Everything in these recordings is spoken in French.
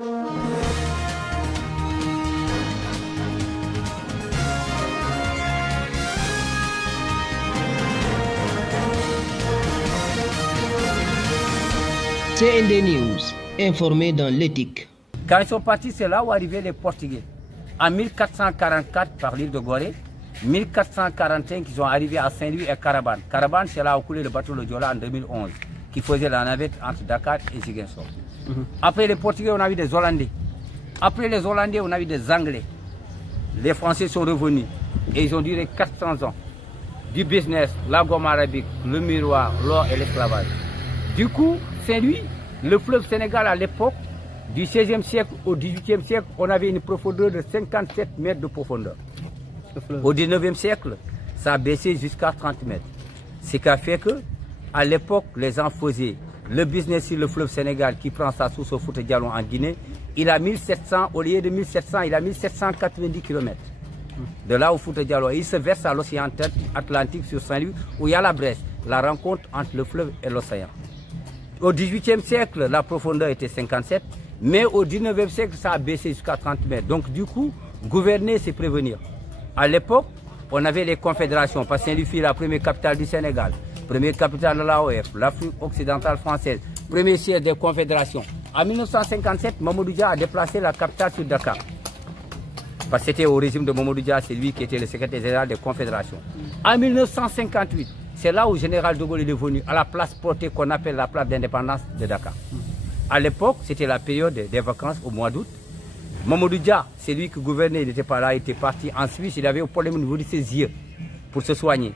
CND News, informé dans l'éthique. Quand ils sont partis, c'est là où arrivaient les Portugais. En 1444 par l'île de Gorée, 1441 qui sont arrivés à Saint-Louis et Carabane. Carabane, c'est là où coulait le bateau de Joola en 2011, qui faisait la navette entre Dakar et Ziguinchor. Après les Portugais, on a vu des Hollandais. Après les Hollandais, on a vu des Anglais. Les Français sont revenus et ils ont duré 400 ans. Du business, la gomme arabique, le miroir, l'or et l'esclavage. Du coup, Saint-Louis, le fleuve Sénégal à l'époque, du 16e siècle au 18e siècle, on avait une profondeur de 57 mètres de profondeur. Au 19e siècle, ça a baissé jusqu'à 30 mètres. Ce qui a fait que, à l'époque, les gens faisaient le business sur le fleuve Sénégal qui prend sa source au Fouta Djallon en Guinée. Il a 1700, au lieu de 1700, il a 1790 km. De là au Fouta Djallon, il se verse à l'océan Atlantique sur Saint-Louis, où il y a la Bresse, la rencontre entre le fleuve et l'océan. Au 18e siècle, la profondeur était 57, mais au 19e siècle, ça a baissé jusqu'à 30 mètres. Donc du coup, gouverner, c'est prévenir. À l'époque, on avait les confédérations, parce que Saint-Louis fut la première capitale du Sénégal, première capitale de l'AOF, l'Afrique occidentale française, premier siège des confédérations. En 1957, Mamadou Dia a déplacé la capitale sur Dakar. Parce que c'était au régime de Mamadou Dia, c'est lui qui était le secrétaire général des confédérations. En 1958, c'est là où le général de Gaulle est venu, à la place portée qu'on appelle la place d'indépendance de Dakar. À l'époque, c'était la période des vacances au mois d'août. Mamadou Dia, c'est lui qui gouvernait, il n'était pas là, il était parti en Suisse, il avait un problème au niveau de ses yeux pour se soigner.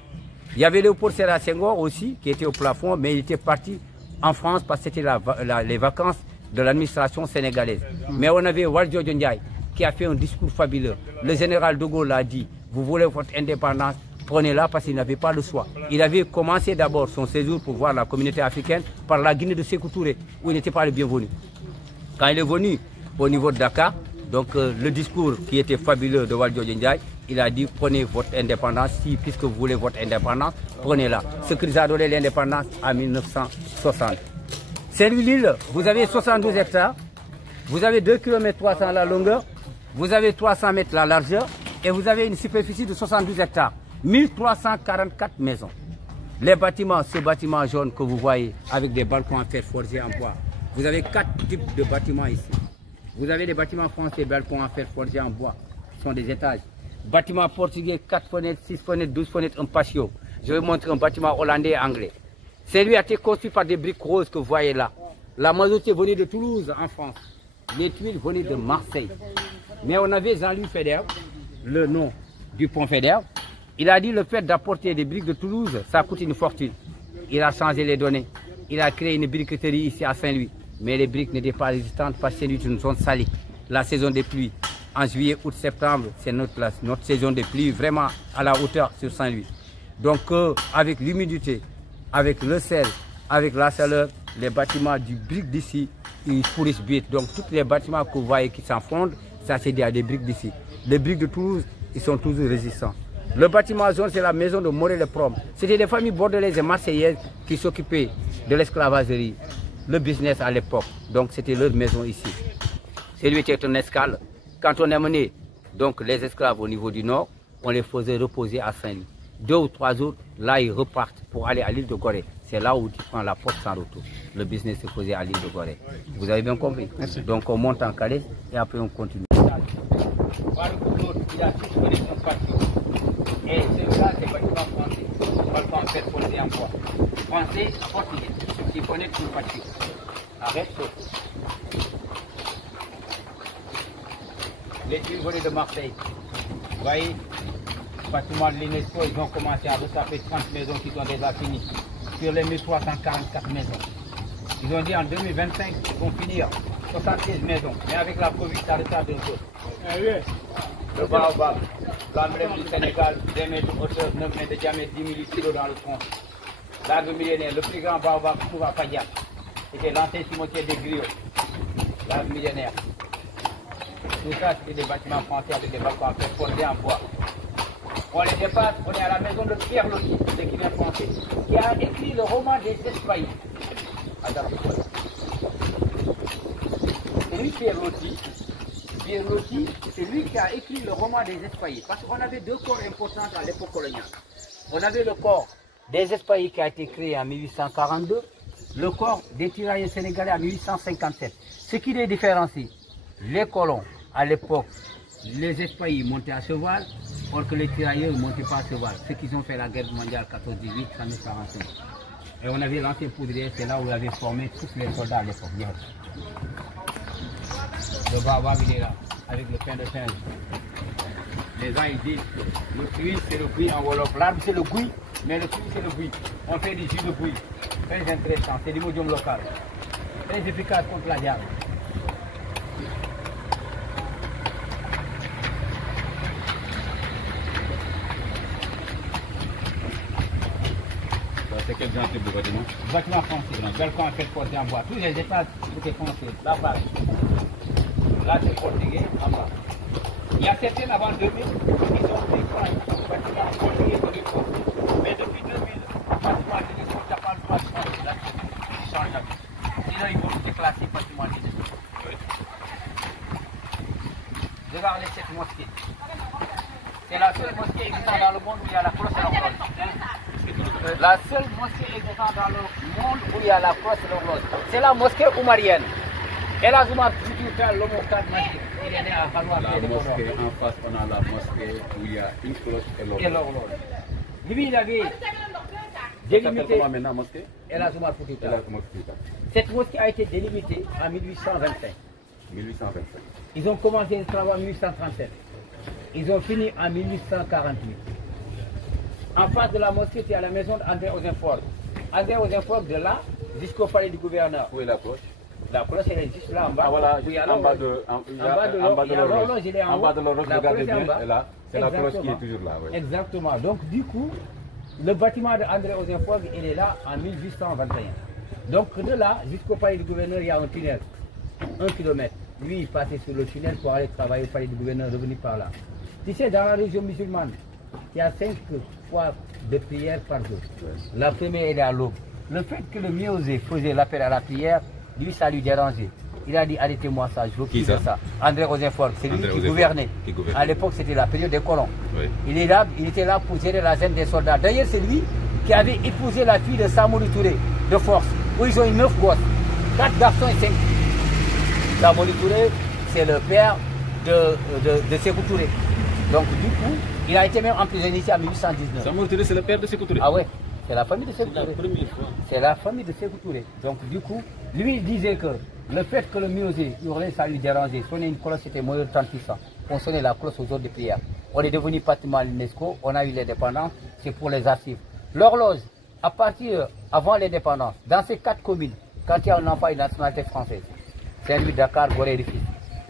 Il y avait Léopold Sédar Senghor aussi, qui était au plafond, mais il était parti en France parce que c'était les vacances de l'administration sénégalaise. Mais on avait Valdiodio Ndiaye, qui a fait un discours fabuleux. Le général de Gaulle a dit, vous voulez votre indépendance, prenez-la parce qu'il n'avait pas le choix. Il avait commencé d'abord son séjour pour voir la communauté africaine par la Guinée de Sékou Touré, où il n'était pas le bienvenu. Quand il est venu au niveau de Dakar, donc le discours qui était fabuleux de Valdiodio Ndiaye, il a dit prenez votre indépendance, puisque vous voulez votre indépendance, prenez-la. Ce qui nous a donné l'indépendance en 1960. Saint-Louis-l'Île, vous avez 72 hectares, vous avez 2 km 300 la longueur, vous avez 300 mètres la largeur et vous avez une superficie de 72 hectares. 1344 maisons. Les bâtiments, ce bâtiment jaune que vous voyez avec des balcons en fer forgé en bois, vous avez 4 types de bâtiments ici. Vous avez des bâtiments français, balcons en fer forgé en bois, ce sont des étages. Bâtiments portugais, 4 fenêtres, 6 fenêtres, 12 fenêtres, un patio. Je vais vous montrer un bâtiment hollandais et anglais. Celui a été construit par des briques roses que vous voyez là. La majorité venait de Toulouse en France. Les tuiles venaient de Marseille. Mais on avait Jean-Louis Faidherbe, le nom du pont Faidherbe. Il a dit le fait d'apporter des briques de Toulouse, ça coûte une fortune. Il a changé les données. Il a créé une briqueterie ici à Saint-Louis. Mais les briques n'étaient pas résistantes parce que Saint-Louis est une zone salée. La saison des pluies, en juillet, août, septembre, c'est notre saison des pluies vraiment à la hauteur sur Saint-Louis. Donc avec l'humidité, avec le sel, avec la chaleur, les bâtiments du brique d'ici, ils pourrissent vite. Donc tous les bâtiments que vous voyez qui s'enfondent, ça c'est des briques d'ici. Les briques de Toulouse, ils sont toujours résistants. Le bâtiment jaune, c'est la maison de Morel-le-Prom. C'était des familles bordelaises et marseillaises qui s'occupaient de l'esclavagerie, le business à l'époque. Donc c'était leur maison ici. C'est lui qui était une escale. Quand on amenait donc les esclaves au niveau du nord, on les faisait reposer à Saint-Louis. 2 ou 3 jours, là ils repartent pour aller à l'île de Gorée. C'est là où tu prends la porte sans retour. Le business se faisait à l'île de Gorée. Vous avez bien compris? Merci. Donc on monte en Calais et après on continue. Il y a 6 fenêtres en patio. Et celui-là, c'est bâtiment français. Balcon en fer forgé en bois. Français, portugais. 6 fenêtres en patio. Arrête. Les tuiles venaient de Marseille. Vous voyez, le bâtiment de l'UNESCO, ils ont commencé à retaper 30 maisons qui sont déjà finies. Sur les 1344 maisons. Ils ont dit en 2025, ils vont finir 76 maisons. Mais avec la Covid, ça retarde un peu. Le baobab, l'emblème du Sénégal, 2 mètres de hauteur, 9 mètres de diamètre, 10 000 kilos dans le tronc. L'arbre millénaire, le plus grand baobab se trouve à Fadia. C'était l'ancien cimetière des griots. L'arbre millénaire. Tout ça, c'était des bâtiments français avec des balcons en fer forgé en bois. On les dépasse, on est à la maison de Pierre Loti, l'écrivain français, qui a écrit le roman des Espahis. C'est Louis Pierre-Loti, c'est lui qui a écrit le roman des Espaillés. Parce qu'on avait deux corps importants à l'époque coloniale. On avait le corps des Espaillés qui a été créé en 1842, le corps des tirailleurs sénégalais en 1857. Ce qui les différencie, les colons, à l'époque, les Espaillés montaient à cheval, or que les tirailleurs ne montaient pas à cheval. Ceux qui ont fait la guerre mondiale 14-18, 1945. Et on avait l'ancien poudrier, c'est là où on avait formé tous les soldats à l'époque. Le baba, il est là, avec le pain de singe. Les gens, ils disent, le fruit, c'est le fruit en Wolof. L'arbre, c'est le gouy, mais le fruit, c'est le gouy. On fait du jus de gouy. Très intéressant, c'est l'imodium local. Très efficace contre la diarrhée. C'est quel genre de bâtiment? Bâtiment français, balcon à fait porté en bois. Tous les étages étaient français. La base. Là, c'est portugais, en bas. Il y a certaines avant 2000 qui ont pris bâtiment portugais de l'époque. Mais depuis 2000, le bâtiment de l'époque, il n'y a pas le droit de changer. Là, il change jamais. Sinon, ils vont se déclasser bâtiment de l'époque. Regardez cette mosquée. C'est la seule mosquée existant dans le monde où il y a la cloche et l'horloge. La seule mosquée existant dans le monde où il y a la cloche et l'horloge. C'est la mosquée oumarienne. Et là, Zoumar, l'homme au cadre magique, il est né à Hanoï. La mosquée, en face, on a la mosquée où il y a une cloche et l'horloge. Lui, il avait délimité. Comment maintenant, mosquée? Et là, Zoumar, cette mosquée a été délimitée en 1825. 1825. Ils ont commencé le travail en 1837. Ils ont fini en 1848. En face de la mosquée, c'est à la maison d'André Ozenfort. André Ozenfort, de là jusqu'au palais du gouverneur. Où est la cloche? La cloche, elle est juste là en bas. Ah voilà, oui, en bas de l'horloge. En bas de l'horloge, regardez bien, et là, c'est la cloche qui Exactement. est toujours là. Oui. Exactement. Donc, du coup, le bâtiment d'André Ozenfort, il est là en 1821. Donc, de là jusqu'au palais du gouverneur, il y a un tunnel. 1 kilomètre. Lui, il passait sur le tunnel pour aller travailler au palais du gouverneur, revenir par là. Tu sais, dans la région musulmane, il y a 5 fois de prière par jour. La première, elle est à l'aube. Le fait que le Miosé faisait l'appel à la prière, lui, ça lui dérangeait. Il a dit, arrêtez-moi ça, je veux plus de ça. André Ozenfort, c'est lui qui gouvernait. À l'époque, c'était la période des colons. Oui. Il était là pour gérer la zone des soldats. D'ailleurs, c'est lui qui avait épousé la fille de Samori Touré, de force, où ils ont eu 9 gosses, 4 garçons et 5 filles. Samori Touré, c'est le père de Sékou Touré. Donc, du coup, il a été même emprisonné ici en 1819. Samori Touré, c'est le père de Sékou Touré. Ah ouais, c'est la famille de Sékou Touré. C'est la première fois. C'est la famille de Sékou Touré. Donc, du coup, lui, il disait que le fait que le Miosé hurlait, ça lui dérangeait. Sonner une cloche, c'était moins de 30 puissants. On sonnait la cloche aux heures de prière. On est devenu patrimoine à l'UNESCO, on a eu l'indépendance, c'est pour les archives. L'horloge, à partir avant l'indépendance, dans ces 4 communes, quand il y a un enfant de nationalité française, Saint-Louis, Dakar, Gorée, Rufisque,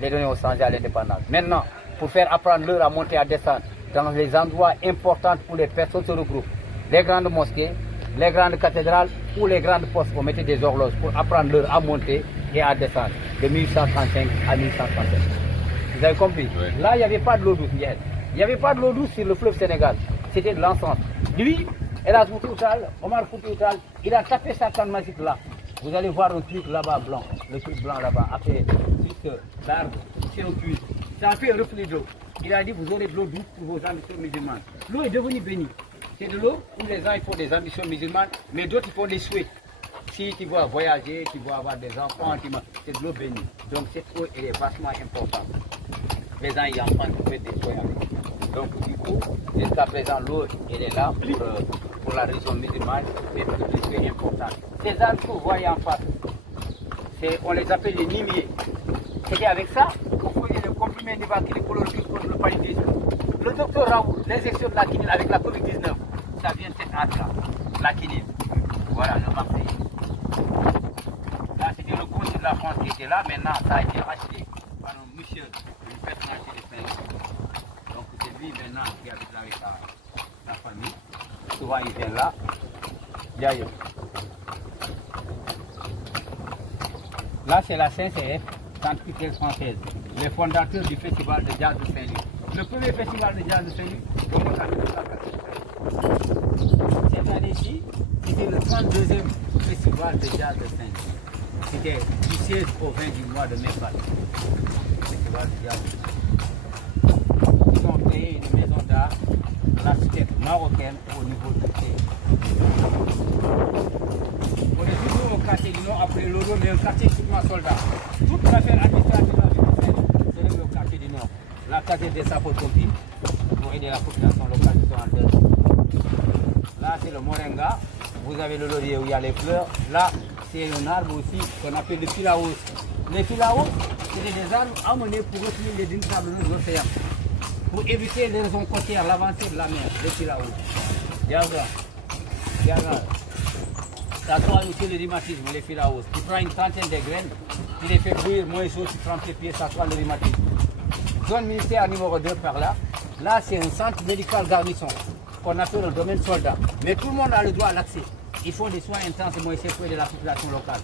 les données ont changé à l'indépendance. Maintenant, pour faire apprendre l'heure à monter et à descendre, dans les endroits importants où les personnes se regroupent, les grandes mosquées, les grandes cathédrales ou les grandes postes, on mettait des horloges pour apprendre l'heure à monter et à descendre, de 1835 à 1837. Vous avez compris? Oui. Là, il n'y avait pas de l'eau douce, il n'y avait pas de l'eau douce sur le fleuve Sénégal. C'était de l'encens. Lui, Elas Boutoutal, Omar Boutoutal, il a tapé sa canne magique là. Vous allez voir un truc là-bas blanc, le truc blanc là-bas. Après, juste l'arbre, c'est un puits. Ça fait un reflet d'eau. Il a dit, vous aurez de l'eau douce pour vos ambitions musulmanes. L'eau est devenue bénie. C'est de l'eau où les gens ils font des ambitions musulmanes, mais d'autres ils font des souhaits. Si tu vas voyager, tu vas avoir des enfants, c'est de l'eau bénie. Donc cette eau, elle est vachement importante. Les gens y en prennent pour faire des souhaits avec. Donc du coup, jusqu'à présent, l'eau, elle est là pour la région musulmane, mais pour des souhaits importants. Ces arbres que vous voyez en face, on les appelle les nimiers. C'était avec ça qu'on faisait le comprimé Nivaquine pour le paludisme. Le docteur Raoult, l'injection de la quinine avec la Covid-19, ça vient de cette arbre-là, la quinine. Voilà, le Marseillais. Là, c'était le conseil de la France qui était là. Maintenant, ça a été racheté par un monsieur, une personnalité de Saint-Louis. Donc, c'est lui maintenant qui habite là avec sa famille. Souvent, il vient là. D'ailleurs. Là, c'est la CNCF, Centre culturel française, les fondateurs du festival de jazz de Saint-Louis. Le premier festival de jazz de Saint-Louis, c'est en 1993. Cette année-ci, c'était le 32e festival de jazz de Saint-Louis. C'était du 16 au 20 du mois de mai. Ils ont créé une maison d'art, l'architecte marocaine au niveau de on est toujours au quartier du Nord après l'Odo, mais un quartier typiquement soldat. Toute l'affaire administrative c'est le quartier du Nord. La caserne des sapeurs-pompiers pour aider la population locale qui sont en terre. Là, c'est le moringa. Vous avez le laurier où il y a les fleurs. Là, c'est un arbre aussi qu'on appelle le filaos. Les filaos, c'est des arbres amenés pour retenir les dunes sablonneuses de l'océan. Pour éviter les raisons côtières, l'avancée de la mer, les filaos. Diagra. Ça travaille aussi le rhumatisme, les filaos. Tu prends une trentaine de graines, tu les fais bouillir moins chaud, tu trempes tes pieds, ça travaille le rhumatisme. Zone militaire numéro 2 par là. Là, c'est un centre médical garnison qu'on appelle un domaine soldat. Mais tout le monde a le droit à l'accès. Il faut des soins intenses et moins chers de la population locale.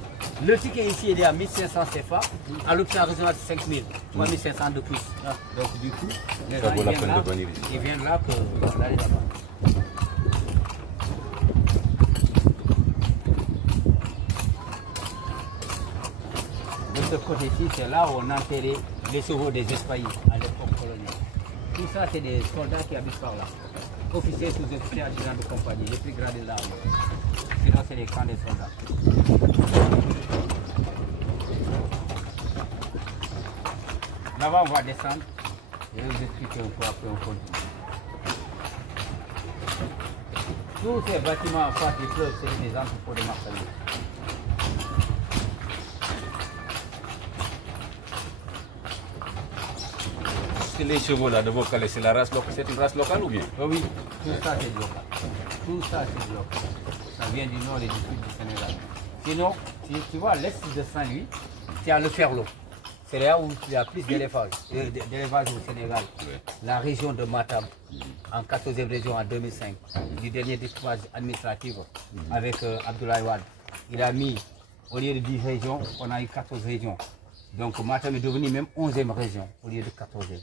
Le ticket ici, il est à 1500 CFA. À l'hôpital régional, c'est 5000. 3500 de plus. Donc, du coup, les gens ils viennent là pour aller là-bas. De ce côté-ci, c'est là où on enterrait les chevaux des Espagnols à l'époque coloniale. Tout ça, c'est des soldats qui habitent par là. Officiers, sous-officiers, adjudants de compagnie, les plus gradés de l'armée. Sinon, c'est les camps des soldats. Là-bas, on va descendre. Je vais vous expliquer un peu après, on continue. Tous ces bâtiments en face des fleuves, c'est des entrepôts de marchandises. Les chevaux là de Bokale, c'est la race locale, c'est une race locale ou bien? Oui, tout ça c'est local. Tout ça c'est local. Ça vient du nord et du sud du Sénégal. Sinon, tu vois, l'est de Saint-Louis, tu as le Ferlo. C'est là où il y a plus d'élevage au Sénégal. La région de Matam, en 14e région en 2005, du dernier découpage administratif avec Abdoulaye Wade. Il a mis, au lieu de 10 régions, on a eu 14 régions. Donc Matam est devenu même 11e région au lieu de 14e.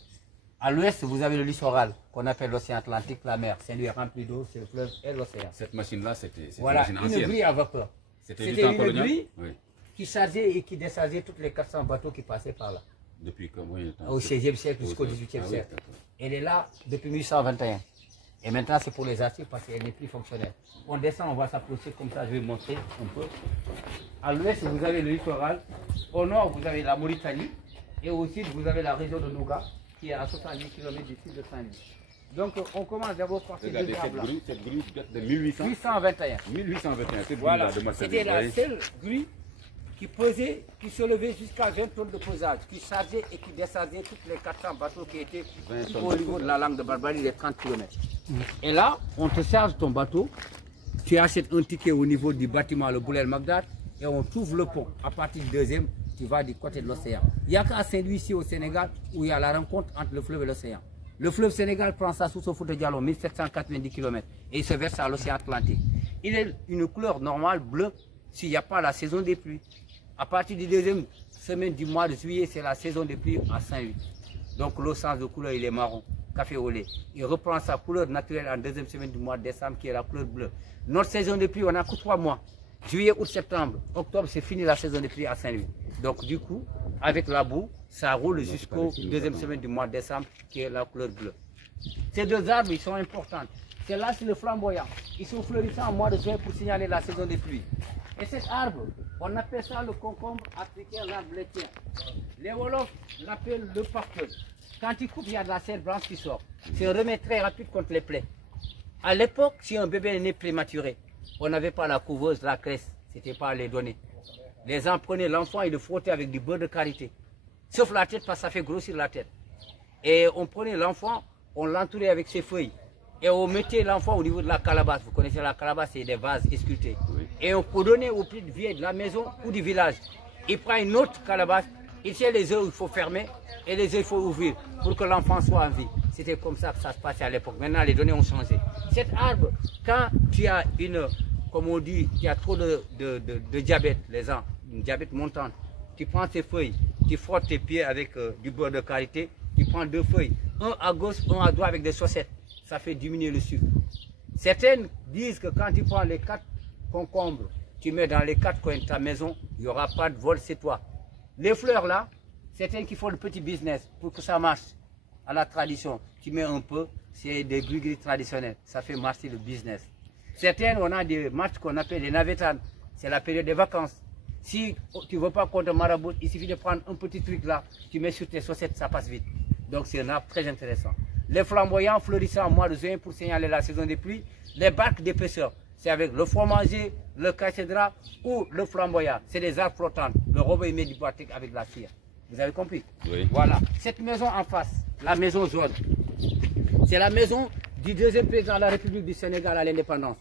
À l'ouest, vous avez le littoral qu'on appelle l'océan Atlantique, la mer. C'est lui rempli d'eau, c'est le fleuve et l'océan. Cette machine-là, c'était voilà, une une grue à vapeur. C'était du temps colonial. Oui. Qui chargeait et qui déchargeait tous les 400 bateaux qui passaient par là. Depuis combien de temps? Au 16e siècle jusqu'au 18e siècle. Elle est là depuis 1821. Et maintenant, c'est pour les archives parce qu'elle n'est plus fonctionnelle. On descend, on va s'approcher comme ça, je vais montrer un peu. À l'ouest, vous avez le littoral. Au nord, vous avez la Mauritanie. Et au sud, vous avez la région de Nougat, qui est à 70 km du sud de Saint-Louis. Donc, on commence d'abord par ces deux arbres-là. Cette grue date de 1821. 1821, c'est voilà. C'était la seule grue qui pesait, qui se levait jusqu'à 20 tonnes de pesage, qui chargeait et qui déchargeait tous les 400 bateaux qui étaient au niveau de la langue de Barbarie, les 30 km. Et là, on te charge ton bateau, tu achètes un ticket au niveau du bâtiment, le Boulel Magdad, et on t'ouvre le pont. À partir du deuxième, tu vas du côté de l'océan. Il n'y a qu'à Saint-Louis ici au Sénégal où il y a la rencontre entre le fleuve et l'océan. Le fleuve Sénégal prend sa source au Fouta Diallo, 1790 km, et il se verse à l'océan Atlantique. Il est une couleur normale bleue s'il n'y a pas la saison des pluies. À partir du deuxième semaine du mois de juillet, c'est la saison des pluies à Saint-Louis. Donc l'eau change de couleur, il est marron, café au lait. Il reprend sa couleur naturelle en deuxième semaine du mois de décembre, qui est la couleur bleue. Notre saison des pluies, on n'a que 3 mois. Juillet, août, septembre, octobre, c'est fini la saison des pluies à Saint-Louis. Donc du coup, avec la boue, ça roule jusqu'au deuxième semaine du mois de décembre, qui est la couleur bleue. Ces deux arbres, ils sont importants. C'est là, c'est le flamboyant. Ils sont fleurissants au mois de juin pour signaler la saison des pluies. Et cet arbre, on appelle ça le concombre africain, l'arbre laitier. Les Wolofs l'appellent le parfum. Quand il coupe, il y a de la chair blanche qui sort. C'est un remède très rapide contre les plaies. À l'époque, si un bébé est né prématuré, on n'avait pas la couveuse, la crèche, c'était pas à les donner. Les gens prenaient l'enfant et le frottaient avec du beurre de karité. Sauf la tête, parce que ça fait grossir la tête. Et on prenait l'enfant, on l'entourait avec ses feuilles. Et on mettait l'enfant au niveau de la calabasse. Vous connaissez la calabasse, c'est des vases sculptés. Oui. Et on peut donner au plus vieux de la maison ou du village. Il prend une autre calabasse, il sait les œufs, il faut fermer, et les œufs, il faut ouvrir pour que l'enfant soit en vie. C'était comme ça que ça se passait à l'époque. Maintenant, les données ont changé. Cet arbre, quand tu as une, comme on dit, il y a trop de diabète, les gens, une diabète montante, tu prends ces feuilles, tu frottes tes pieds avec du beurre de karité, tu prends 2 feuilles, un à gauche, un à droite avec des chaussettes. Ça fait diminuer le sucre. Certaines disent que quand tu prends les 4 concombres, tu mets dans les 4 coins de ta maison, il n'y aura pas de vol, c'est toi. Les fleurs là, Certains qui font le petit business pour que ça marche à la tradition. Tu mets un peu, c'est des gris-gris traditionnels. Ça fait marcher le business. Certains, on a des matchs qu'on appelle les navetanes. C'est la période des vacances. Si tu ne veux pas contre marabout, il suffit de prendre un petit truc là, tu mets sur tes chaussettes, ça passe vite. Donc c'est un arbre très intéressant. Les flamboyants fleurissant au mois de juin pour signaler la saison des pluies. Les barques d'épaisseur, c'est avec le fromager, le cachédra ou le flamboyant. C'est des arbres flottants. Le robot met du boitique avec la cire. Vous avez compris? Oui. Voilà. Cette maison en face, la maison jaune, c'est la maison du deuxième président de la République du Sénégal à l'indépendance.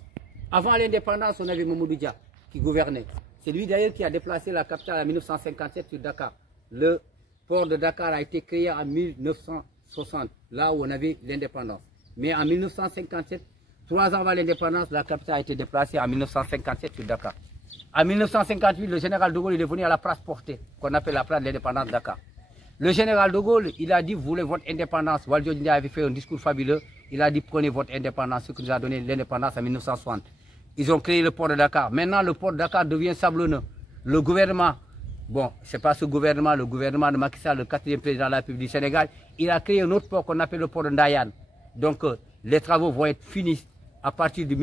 Avant l'indépendance, on avait Mamadou Dia qui gouvernait. C'est lui d'ailleurs qui a déplacé la capitale en 1957 sur Dakar. Le port de Dakar a été créé en 1960, là où on avait l'indépendance. Mais en 1957, 3 ans avant l'indépendance, la capitale a été déplacée en 1957 sur Dakar. En 1958, le général de Gaulle est venu à la place portée, qu'on appelle la place de l'indépendance de Dakar. Le général de Gaulle, il a dit, vous voulez votre indépendance. Waljo Ndiaye avait fait un discours fabuleux. Il a dit, prenez votre indépendance, ce qui nous a donné l'indépendance en 1960. Ils ont créé le port de Dakar. Maintenant, le port de Dakar devient sablonneux. Le gouvernement, bon, c'est pas ce gouvernement, le gouvernement de Macky Sall, le 4e président de la République du Sénégal, il a créé un autre port qu'on appelle le port de Ndayane. Donc, les travaux vont être finis à partir de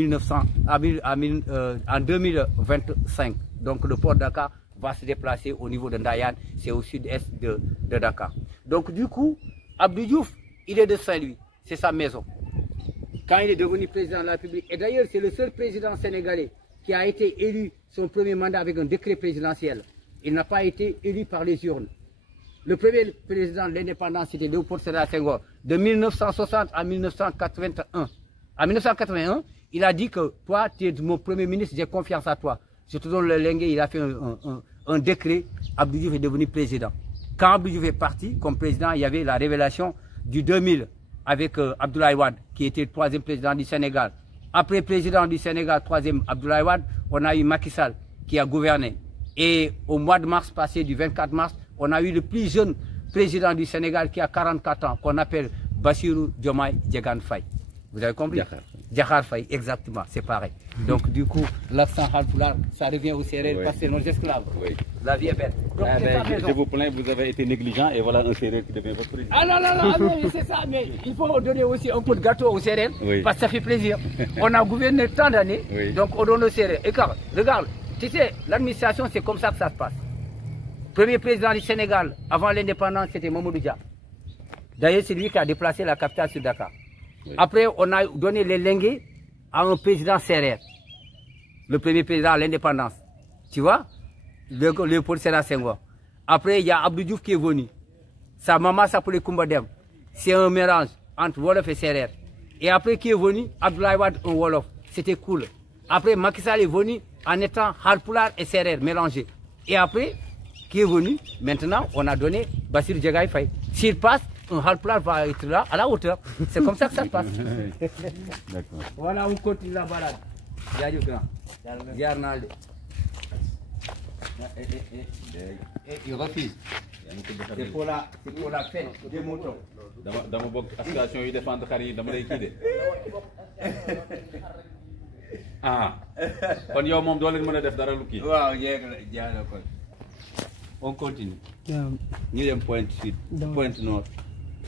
en 2025. Donc, le port de Dakar va se déplacer au niveau de Ndayane, c'est au sud-est de Dakar. Donc, du coup, Abdou Diouf, il est de Saint-Louis, c'est sa maison. Quand il est devenu président de la République, et d'ailleurs, c'est le seul président sénégalais qui a été élu son premier mandat avec un décret présidentiel. Il n'a pas été élu par les urnes. Le premier président de l'indépendance, c'était Léopold Sédar Senghor, de 1960 à 1981. En 1981, il a dit que toi, tu es mon premier ministre, j'ai confiance à toi. Je te donne le linguet, il a fait un décret, Abdou Diouf est devenu président. Quand Abdou Diouf est parti comme président, il y avait la révélation du 2000 avec Abdoulaye Wade, qui était le 3e président du Sénégal. Après président du Sénégal, 3e Abdoulaye Wade, on a eu Macky Sall qui a gouverné. Et au mois de mars passé, du 24 mars, on a eu le plus jeune président du Sénégal qui a 44 ans, qu'on appelle Bassirou Diomaye Diakhar Faye. Vous avez compris? Diakhar Faye, exactement, c'est pareil. Donc du coup, l'accent halpulaar, ça revient au Sérère parce que c'est nos esclaves. Oui. La vie est belle. Donc, je vous plains, vous avez été négligent et voilà un Sérère qui devient votre président. Ah non, c'est ça, mais il faut donner aussi un peu de gâteau au Sérère parce que ça fait plaisir. On a gouverné tant d'années, donc on donne au Sérère. Et car, regarde, tu sais, l'administration, c'est comme ça que ça se passe. Premier président du Sénégal, avant l'indépendance, c'était Mamadou Dia. D'ailleurs, c'est lui qui a déplacé la capitale sur Dakar. Oui. Après, on a donné les linguets à un président Sérère, le premier président à l'indépendance. Tu vois, Léopold Sédar Senghor. Après, il y a Abdou Diouf qui est venu. Sa maman s'appelait Koumba Dem. C'est un mélange entre Wolof et Sérère. Et après, qui est venu? Abdoulaye Wade, un Wolof. C'était cool. Après, Macky Sall est venu en étant halpulaar et Sérère mélangés. Et après, qui est venu? Maintenant, on a donné Bassirou Diomaye Faye. S'il passe, un halpulaar va être là, à la hauteur. C'est comme ça que ça se passe. D'accord. Voilà, on continue la balade. Y'a grand. Yarnal. Et il refuse. C'est pour la fête des moutons. Dama bokk association yi défendre xar yi dama lay kii de. Ah. Kon yow moom doo leen mën a def dara lu kii. Waaw, jeex na kon. On continue. Ñu dem Pointe Sud, Pointe Nord.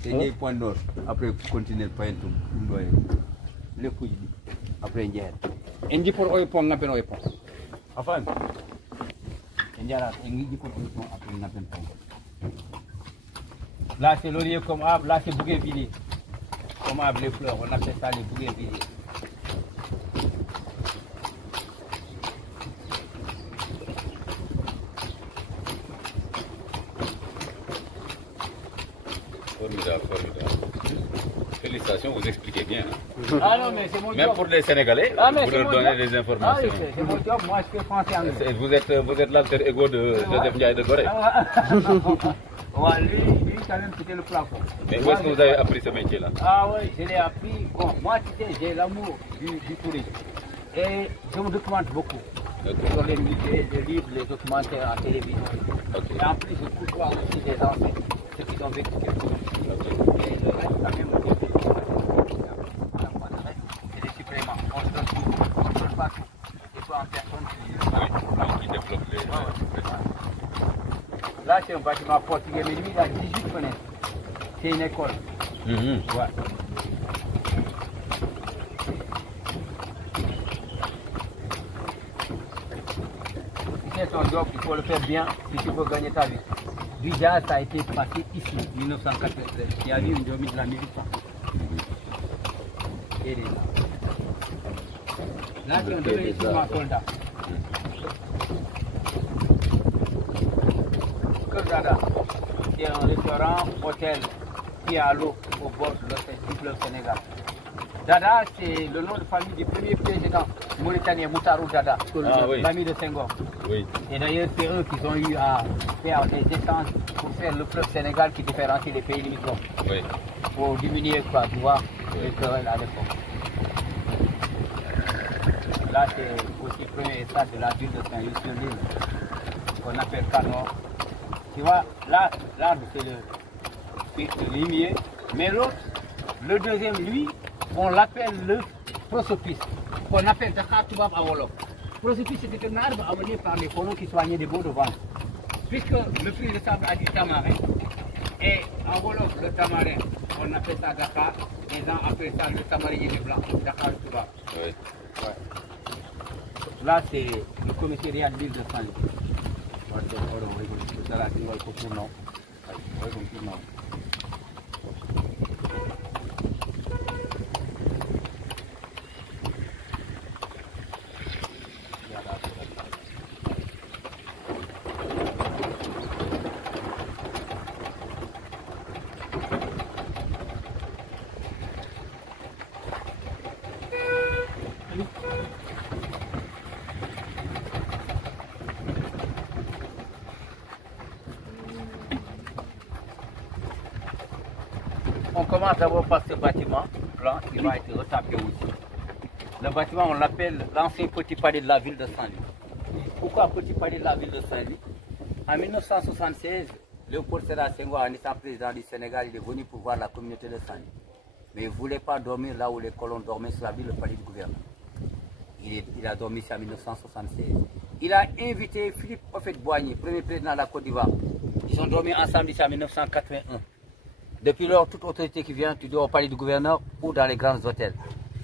C'est ñuy Pointe Nord. Après continuer Pointe Ndoye. Le kuj bi. Après Ndiaye. Enji pour oy pont ngapen oy pont. Afan. Ndiara, enji pour oy pont après ngapen pont. Là c'est laurier comme arbre, là c'est bougainvilliers. Comme arbre les fleurs, on appelle ça les bougainvilliers. Formidable. Félicitations, vous expliquez bien. Hein. Ah non, mais c'est mon job. Même pour les Sénégalais, vous leur donnez des informations. Ah oui, c'est mon job, moi je fais français anglais. Vous êtes l'alter ego de Joseph Ndiaye de Gorée. Ouais, lui, quand même, c'était le plafond. Mais où est-ce que vous avez appris ce métier-là? Ah oui, je l'ai appris. Bon, moi, tu sais, j'ai l'amour du tourisme. Et je me documente beaucoup. Sur les musées, les livres, les documentaires à télévision. Et en plus, je côtoie aussi des anciens, ceux qui ont vécu quelque chose. Et le reste, quand même, c'est des suppléments. On se donne tout, on ne donne pas tout. Et toi, en personne, qui développe les... Là, c'est un bâtiment portugais, mais lui, il a 18 fenêtres. C'est une école. Ouais. C'est ton job, il faut le faire bien si tu veux gagner ta vie. Déjà, ça a été passé ici, 1993. Il y a eu une demi de la musique. Et là, c'est un demi sur ma soldat. Dada, c'est un restaurant, hôtel qui est à l'eau au bord du fleuve Sénégal. Dada, c'est le nom de famille du premier président mauritanien, Moutarou Dada, l'ami de Senghor. Oui. Et d'ailleurs, c'est eux qui ont eu à faire des essences pour faire le fleuve Sénégal qui différencie les pays limitrophes. Oui. Pour diminuer, quoi, tu vois, les querelles à l'époque. Là, c'est aussi le premier stade de la ville de Saint-Louis-sur-l'Île, qu'on appelle Canor. Tu vois, là c'est le limier, mais l'autre, le deuxième, lui, on l'appelle le prosopis, qu'on appelle Dakar Toubab à Wolof. Prosopis, c'était un arbre amené par les colons qui soignaient des maux de ventre. Puisque le fruit de sable a dit tamarin, et en Wolof, le tamarin, on appelle ça Dakar, les gens appellent ça le tamarinier des blancs, Dakar Toubab. Oui. Ouais. Là, c'est le commissariat de l'île de Saint-Louis. On commence d'abord par ce bâtiment blanc qui va être retapé aussi. Le bâtiment, on l'appelle l'ancien petit palais de la ville de Saint-Louis. Pourquoi petit palais de la ville de Saint-Louis? En 1976, Léopold Sédar Senghor, en étant président du Sénégal, il est venu pour voir la communauté de Saint-Louis. Mais il ne voulait pas dormir là où les colons dormaient sur la ville, le palais du gouverneur. Il a dormi ici en 1976. Il a invité Philippe Houphouët-Boigny, premier président de la Côte d'Ivoire. Ils ont dormi ensemble ici en 1981. Depuis lors, toute autorité qui vient, tu dois au palais du gouverneur ou dans les grands hôtels.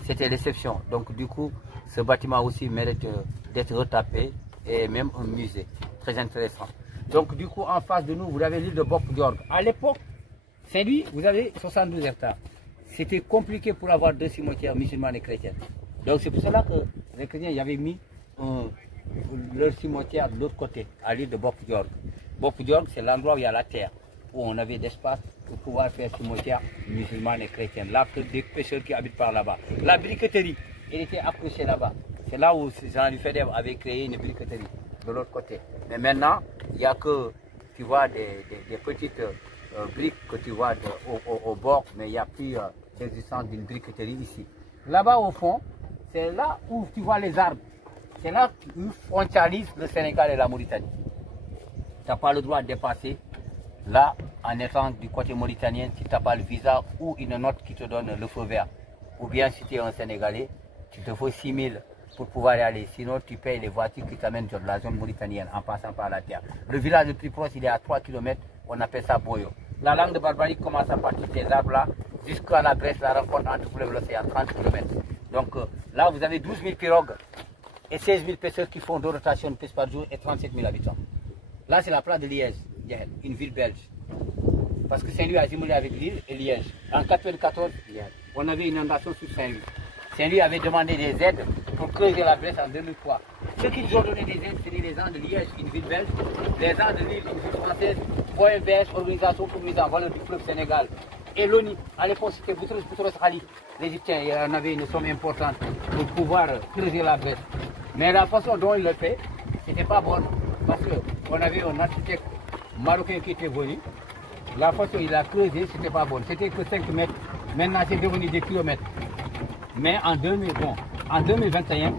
C'était l'exception. Donc du coup, ce bâtiment aussi mérite d'être retapé et même un musée. Très intéressant. Donc du coup, en face de nous, vous avez l'île de Bok-Diorg. À l'époque, Saint-Louis, vous avez 72 hectares. C'était compliqué pour avoir deux cimetières musulmans et chrétiens. Donc c'est pour cela que les chrétiens y avaient mis leur cimetière de l'autre côté, à l'île de Bok-Diorg. Bok-Diorg, c'est l'endroit où il y a la terre, où on avait d'espace pour pouvoir faire cimetière musulmane et chrétienne. Là, que des pêcheurs qui habitent par là-bas. La briqueterie, elle était accrochée là-bas. C'est là où Jean-Louis Faidherbe avait créé une briqueterie, de l'autre côté. Mais maintenant, il n'y a que, tu vois, des petites briques que tu vois au bord, mais il n'y a plus d'existence d'une briqueterie ici. Là-bas, au fond, c'est là où tu vois les arbres. C'est là où frontaliise le Sénégal et la Mauritanie. Tu n'as pas le droit de dépasser. Là, en étant du côté mauritanien, si tu n'as pas le visa ou une note qui te donne le feu vert, ou bien si tu es un Sénégalais, tu te faut 6 000 pour pouvoir y aller. Sinon, tu payes les voitures qui t'amènent sur la zone mauritanienne en passant par la terre. Le village le plus proche, il est à 3 km, on appelle ça Boyo. La langue de Barbarie commence à partir de ces arbres-là jusqu'à la Grèce, la rencontre entre fleuve l'océan, 30 km. Donc là, vous avez 12 000 pirogues et 16 000 pêcheurs qui font 2 rotations de pêche par jour et 37 000 habitants. Là, c'est la place de Liège, une ville belge. Parce que Saint-Louis a jumelé avec Lille et Liège. En 1994, on avait une inondation sur Saint-Louis. Saint-Louis avait demandé des aides pour creuser la Bresse en 2003. Ceux qui nous ont donné des aides, c'était les gens de Liège, une ville belge, les gens de Lille, une ville française, OMVS, Organisation pour mise en valeur du fleuve Sénégal. Et l'ONU, à l'époque, c'était Boutros Ghali, l'Égyptien, il en avait une somme importante pour pouvoir creuser la Bresse. Mais la façon dont il le fait, c'était pas bon. Parce qu'on avait un architecte marocain qui était venu. La façon dont il a creusé, c'était pas bon. C'était que 5 mètres. Maintenant, c'est devenu des kilomètres. Mais en 2021,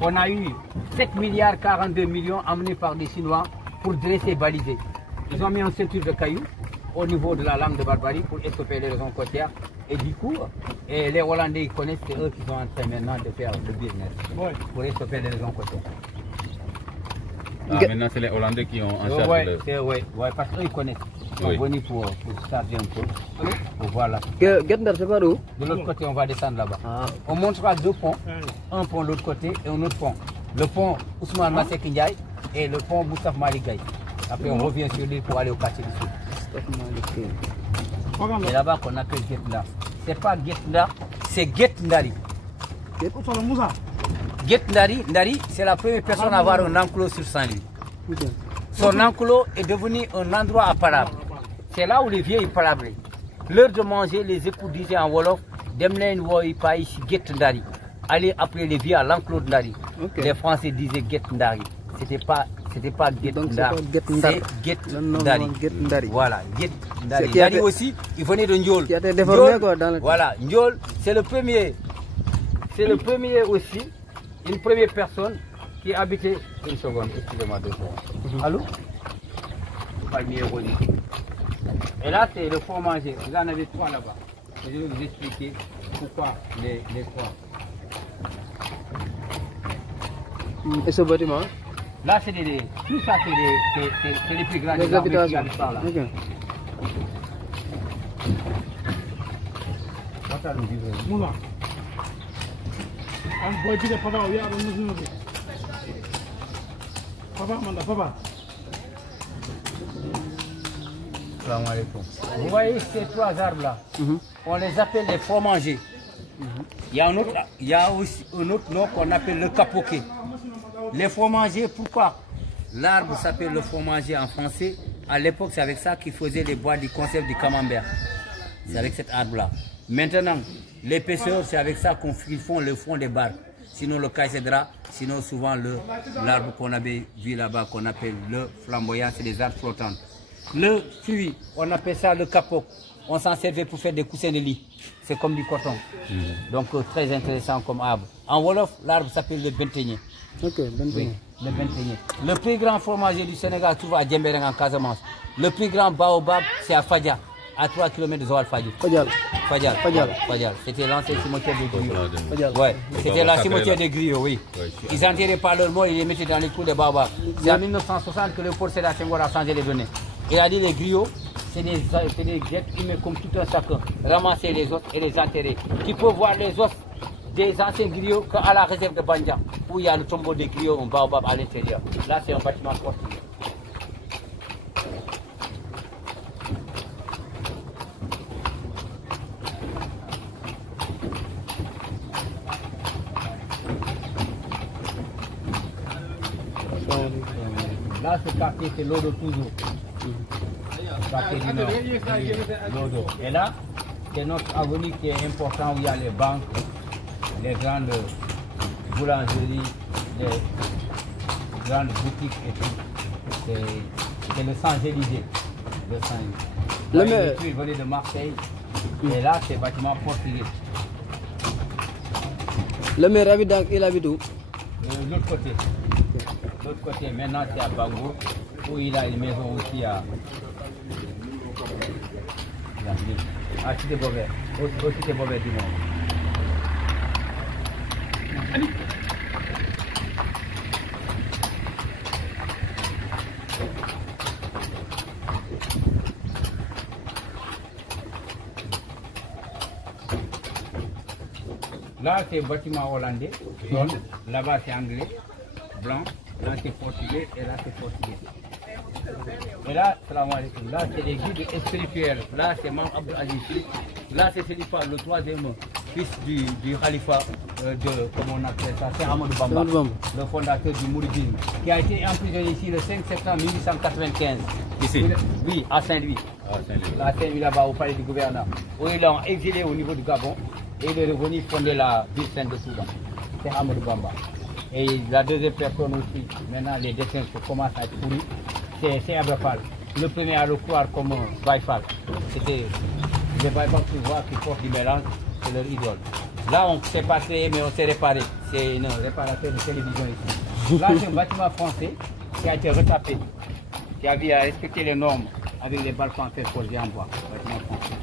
on a eu 7 milliards 42 millions amenés par des Chinois pour dresser et baliser. Ils ont mis une ceinture de cailloux au niveau de la langue de Barbarie pour stopper les raisons côtières. Et du coup, les Hollandais ils connaissent, c'est eux qui sont en train maintenant de faire le business pour stopper les raisons côtières. Maintenant, c'est les Hollandais qui ont en charge de... Oui, parce qu'ils connaissent. Ils sont venus pour charger un peu. Pour voir là. Guet-Ndar, c'est par où? De l'autre côté, on va descendre là-bas. On montrera 2 ponts. Un pont de l'autre côté et un autre pont. Le pont Ousmane Masseck Ndiaye et le pont Moustapha Malick Gaye. Après, on revient sur l'île pour aller au quartier du Sud. C'est là-bas qu'on appelle Guet-Ndar. C'est pas Guet-Ndar, c'est Guet-Ndari. Guet-Ndari, c'est la première personne à avoir un enclos sur Saint-Louis. Son enclos est devenu un endroit à parable. C'est là où les vieilles parlaient. L'heure de manger, les époux disaient en Wolof, Demlen Woy Païs Guet-Ndari. Allez appeler les vieux à l'enclos de Ndari. Les Français disaient Guet-Ndari. C'était pas Guet-Ndar, c'est Guet-Ndari. Voilà, Guet-Ndari. Ndari aussi, il venait de Ndiol. Qui a été déformé quoi dans le... Voilà, Ndiol, c'est le premier aussi, une première personne qui habitait... Une seconde, excusez-moi 2 secondes. Allô? Et là, c'est le fromager. Vous en avez 3 là-bas. Je vais vous expliquer pourquoi les 3. Et ce bâtiment? Là, c'est tout ça, c'est les plus grands habitations. Là. Vous voyez ces 3 arbres-là, on les appelle les fromagers. Il y a aussi un autre nom qu'on appelle le capoquet. Les fromagers, pourquoi l'arbre s'appelle le fromager en français? À l'époque, c'est avec ça qu'ils faisaient les bois du conserve du camembert. C'est avec cet arbre-là. Maintenant, l'épaisseur, c'est avec ça qu'ils font le fond des barques. Sinon le caïcédra, sinon souvent l'arbre qu'on avait vu là-bas, qu'on appelle le flamboyant, c'est des arbres flottants. Le fruit, on appelle ça le capoc. On s'en servait pour faire des coussins de lit. C'est comme du coton. Donc très intéressant comme arbre. En Wolof, l'arbre s'appelle le benteñe. Ok, benteñe. Oui, le benteñe. Le plus grand fromager du Sénégal se trouve à Djembéreng en Casamance. Le plus grand baobab, c'est à Fadia, à 3 km de Joal Fadiouth. Fadial. C'était l'ancien cimetière des griots. Ouais, c'était la cimetière des griots, oui. Ils n'enterraient pas leurs morts, ils les mettaient dans les coups de baobab. C'est en 1960 que le Paul Sédar Senghor a changé les données. Il a dit les griots, c'est des êtres humains comme tout un chacun. Ramasser les os et les enterrer. Qui peut voir les os des anciens griots qu'à la réserve de Bandia, où il y a le tombeau des griots, un baobab à l'intérieur. Là, c'est un bâtiment fortifié. Là, ce quartier, c'est l'eau toujours. Quartier du Nord, l'eau. Et là, c'est notre avenue qui est important où il y a les banques, les grandes boulangeries, les grandes boutiques et tout. C'est le Champs-Élysées. Il venait de Marseille. Et là, c'est bâtiment portugais. Le maire habite donc, il habite où? L'autre côté. L'autre côté, maintenant c'est à Bango, où il a une maison aussi à Cité Beauvais, au Cité Beauvais du monde. Là c'est bâtiment hollandais, jaune, là-bas c'est anglais, blanc. Là c'est portugais et là c'est portugais. Et là, là c'est des guides spirituels. Là c'est Mam Abdou Aziz. Là c'est Khalifa, le 3e fils du Khalifa comment on appelle ça, c'est Amadou Bamba, le fondateur du Mouridisme, qui a été emprisonné ici le 5 septembre 1895. Ici? Oui, à Saint-Louis. À Saint-Louis là-bas au palais du gouverneur. Où ils l'ont exilé au niveau du Gabon et il est revenu fonder la ville sainte de Soudan. C'est Amadou Bamba. Et la deuxième personne aussi, maintenant les dessins commencent à être pourris, c'est Abrafal. Le premier à le croire comme Baïfal. C'était les Baïfal qui voient qui portent du mélange, c'est leur idole. Là on s'est passé mais on s'est réparé. C'est un réparateur de télévision ici. Là c'est un bâtiment français qui a été retapé, qui avait à respecter les normes avec les balcons en fer forgés en bois. Bâtiment français.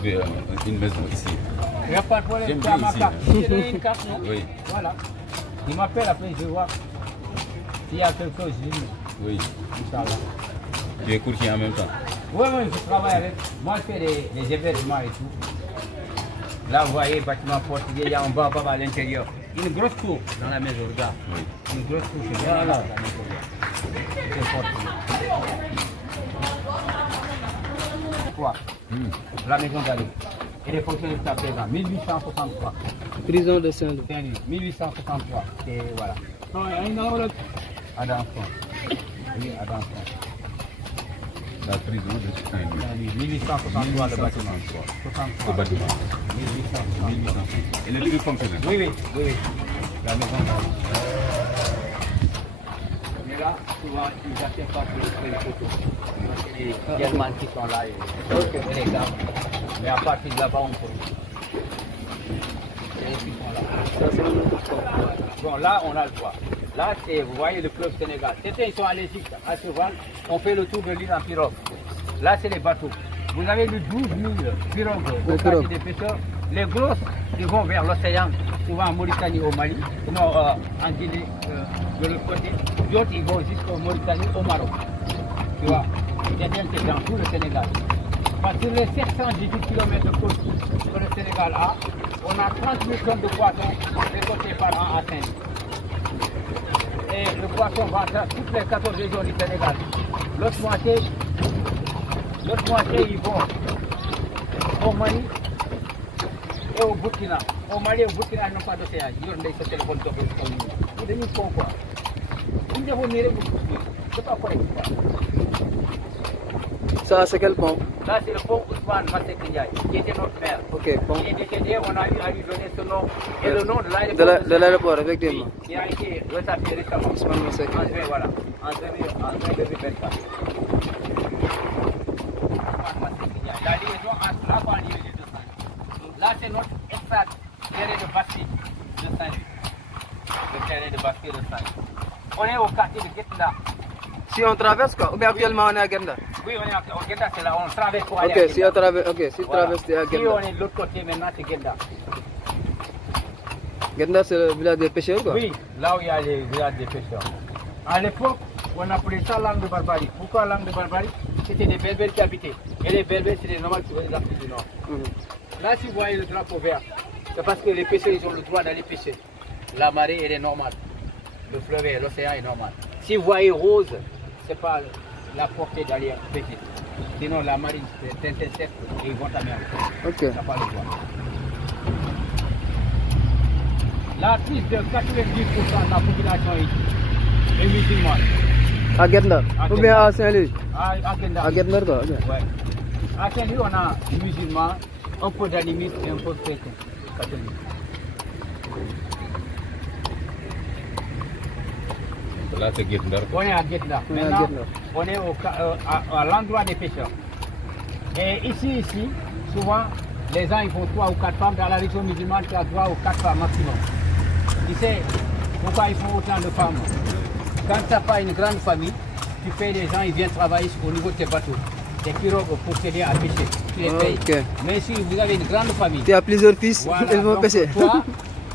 trouver une maison ici. Il n'y a pas de problème. J'aime Tu as bien ma ici, carte. hein. J'ai donné une carte, non? Oui. Voilà. Il m'appelle après, je vais voir. S'il y a quelque chose, je dis. Oui. Inch'Allah. Tu es courtier en même temps. Oui, oui, je travaille avec. Moi, je fais des événements et tout. Là, vous voyez, bâtiment portugais, il y a un baobab à l'intérieur. Une grosse cour dans la maison, regarde. Oui. Une grosse cour, c'est bien là, dans l'intérieur. C'est portugais. Quoi? La maison d'Ali. Et les fonctions jusqu'à présent, 1863. Prison de Saint-Louis. Saint-Louis, 1863. Et voilà. Adam Fon. Oui, Adam Fon. La prison de Saint-Louis. Saint-Louis, 1863, le bâtiment. 63. Le bâtiment. 1863. Et le truc fonctionnel. Oui, oui, oui, oui. La maison d'Ali. Mais là, souvent, ils n'acceptent pas pour les photos. C'est les Germains qui sont là et les gars. Mais à partir de là-bas, on peut. C'est eux qui sont là. Bon, là, on a le droit. Là, c'est, vous voyez, le club Sénégal. C'était, ils sont à l'Égypte, à Cheval. On fait le tour de l'île en pirogue. Là, c'est les bateaux. Vous avez le 12 000 pirogues au quartier des pêcheurs. Les grosses, ils vont vers l'océan, souvent en Mauritanie, au Mali. Sinon, en Guinée, de l'autre côté. D'autres, ils vont jusqu'au Mauritanie, au Maroc. Tu vois, c'est dans tout le Sénégal. Parce que les 718 km de côte que le Sénégal a, on a 30 000 tonnes de poissons récoltés par an à Saint-Louis. Et le poisson va dans toutes les 14 régions du Sénégal. L'autre moitié, ils vont au Mali et au Burkina. Au Mali et au Burkina, ils n'ont pas d'océan. Ils ont des téléphones comme nous. Ils font quoi? Ils devons venir c'est pas correct. Ça, c'est quel pont? Là, c'est le pont Ousmane Masek Ndiaye, qui était notre maire. Ok, pont. Il est décédé, on a eu à lui donner ce nom et le nom de l'aéroport. De l'aéroport, effectivement. Il a été rétabli récemment. Ousmane Masek. En juin, voilà. En 2024. La liaison entre la banlieue de Saint-Louis. Là, c'est notre extra terrain de basket de Saint-Louis. Le terrain de basket de Saint-Louis. On est au quartier de Guetna. Si on traverse quoi? Ou bien actuellement on est à Genda? Oui, on est au Guetna, c'est là, on traverse pour aller à Ok, Guetna. si on traverse, ok, si Voilà. traverse, c'est à Si on Genda. est de l'autre côté maintenant, c'est Guetna. Genda, c'est le village des pêcheurs quoi? Oui, là où il y a les villages des pêcheurs. À l'époque, on appelait ça langue de barbarie. Pourquoi langue de barbarie? C'était des berbères qui habitaient. Et les berbères, c'est des nomades qui venaient de l'Afrique du Nord. Là, si vous voyez le drapeau vert, c'est parce que les pêcheurs, ils ont le droit d'aller pêcher. La marée, elle est normale. Le fleuve, l'océan est normal. Si vous voyez rose, c'est pas la portée d'aller pêcher. Sinon, la marine t'intercepte et ils vont t'amener. Ok. Tu n'as pas le droit. Là, plus de 90% de la population est musulmane. À Genda? À Ou bien à Saint-Louis? À Genda. À Genda quoi? Ok. Ouais. À Saint-Louis, on a des musulmans, un peu d'animistes et un peu de chrétiens catholiques. Là, c'est Guetndar. On est à Guetna. On est à Maintenant, Guetna. on est à l'endroit des pêcheurs. Et ici, souvent, les gens ils font 3 ou 4 femmes. Dans la région musulmane, tu as 3 ou 4 femmes maximum. Tu sais pourquoi ils font autant de femmes? Quand tu n'as pas une grande famille, tu payes les gens, ils viennent travailler au niveau de tes bateaux. Tes pirogues pour t'aider à pêcher. Tu les payes. Ok. Mais si vous avez une grande famille, Tu as plusieurs fils, voilà, ils vont donc pêcher. toi,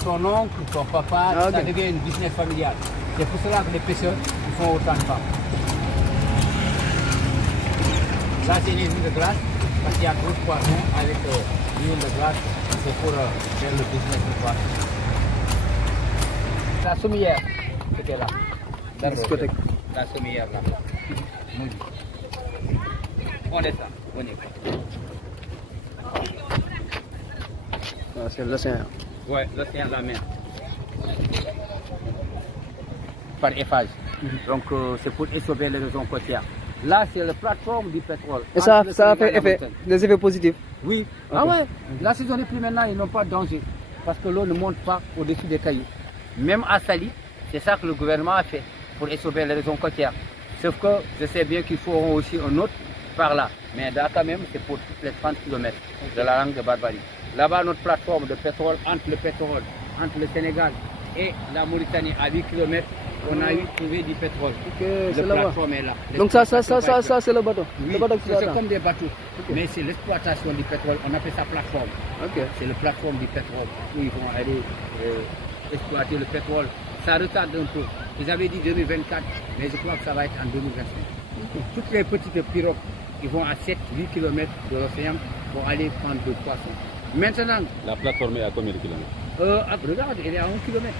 ton oncle, ton papa, Ah, ça ok. devient une business familiale. C'est pour cela que les pêcheurs ils font autant de femmes. Là, c'est l'huile de glace, parce qu'il y a trop de poissons avec l'huile de glace. C'est pour faire le business de poisson. La sommière, c'était là. Discothèque. La sommière, là. On est ça, on est. Ah, c'est l'océan. Ouais, l'océan de la mer. Par Eiffage. Donc c'est pour sauver les régions côtières. Là, c'est la plateforme du pétrole. Et ça, Entre le ça a Sénégal et fait la effet, Mauritanie. des effets positifs. Oui. Ok. Ah ouais. La saison des pluies maintenant, ils n'ont pas de danger. Parce que l'eau ne monte pas au-dessus des cailloux. Même à Sali, c'est ça que le gouvernement a fait pour sauver les régions côtières. Sauf que je sais bien qu'il faut aussi un autre par là. Mais là, quand même, c'est pour toutes les 30 km de la langue de Barbarie. Là-bas, notre plateforme de pétrole, entre le Sénégal et la Mauritanie à 8 km, on a eu trouvé du pétrole. c'est La là-bas. plateforme est là. Donc ça c'est le bateau. Oui, Le bateau qui c'est attend. comme des bateaux. Mais c'est l'exploitation du pétrole. On appelle ça plateforme. Ok. C'est la plateforme du pétrole où ils vont aller exploiter le pétrole. Ça retarde un peu. Ils avaient dit 2024, mais je crois que ça va être en 2025. Toutes les petites pirogues, ils vont à 7-8 km de l'océan pour aller prendre de poissons. Maintenant, La plateforme est à combien de kilomètres? regarde, elle est à 1 km.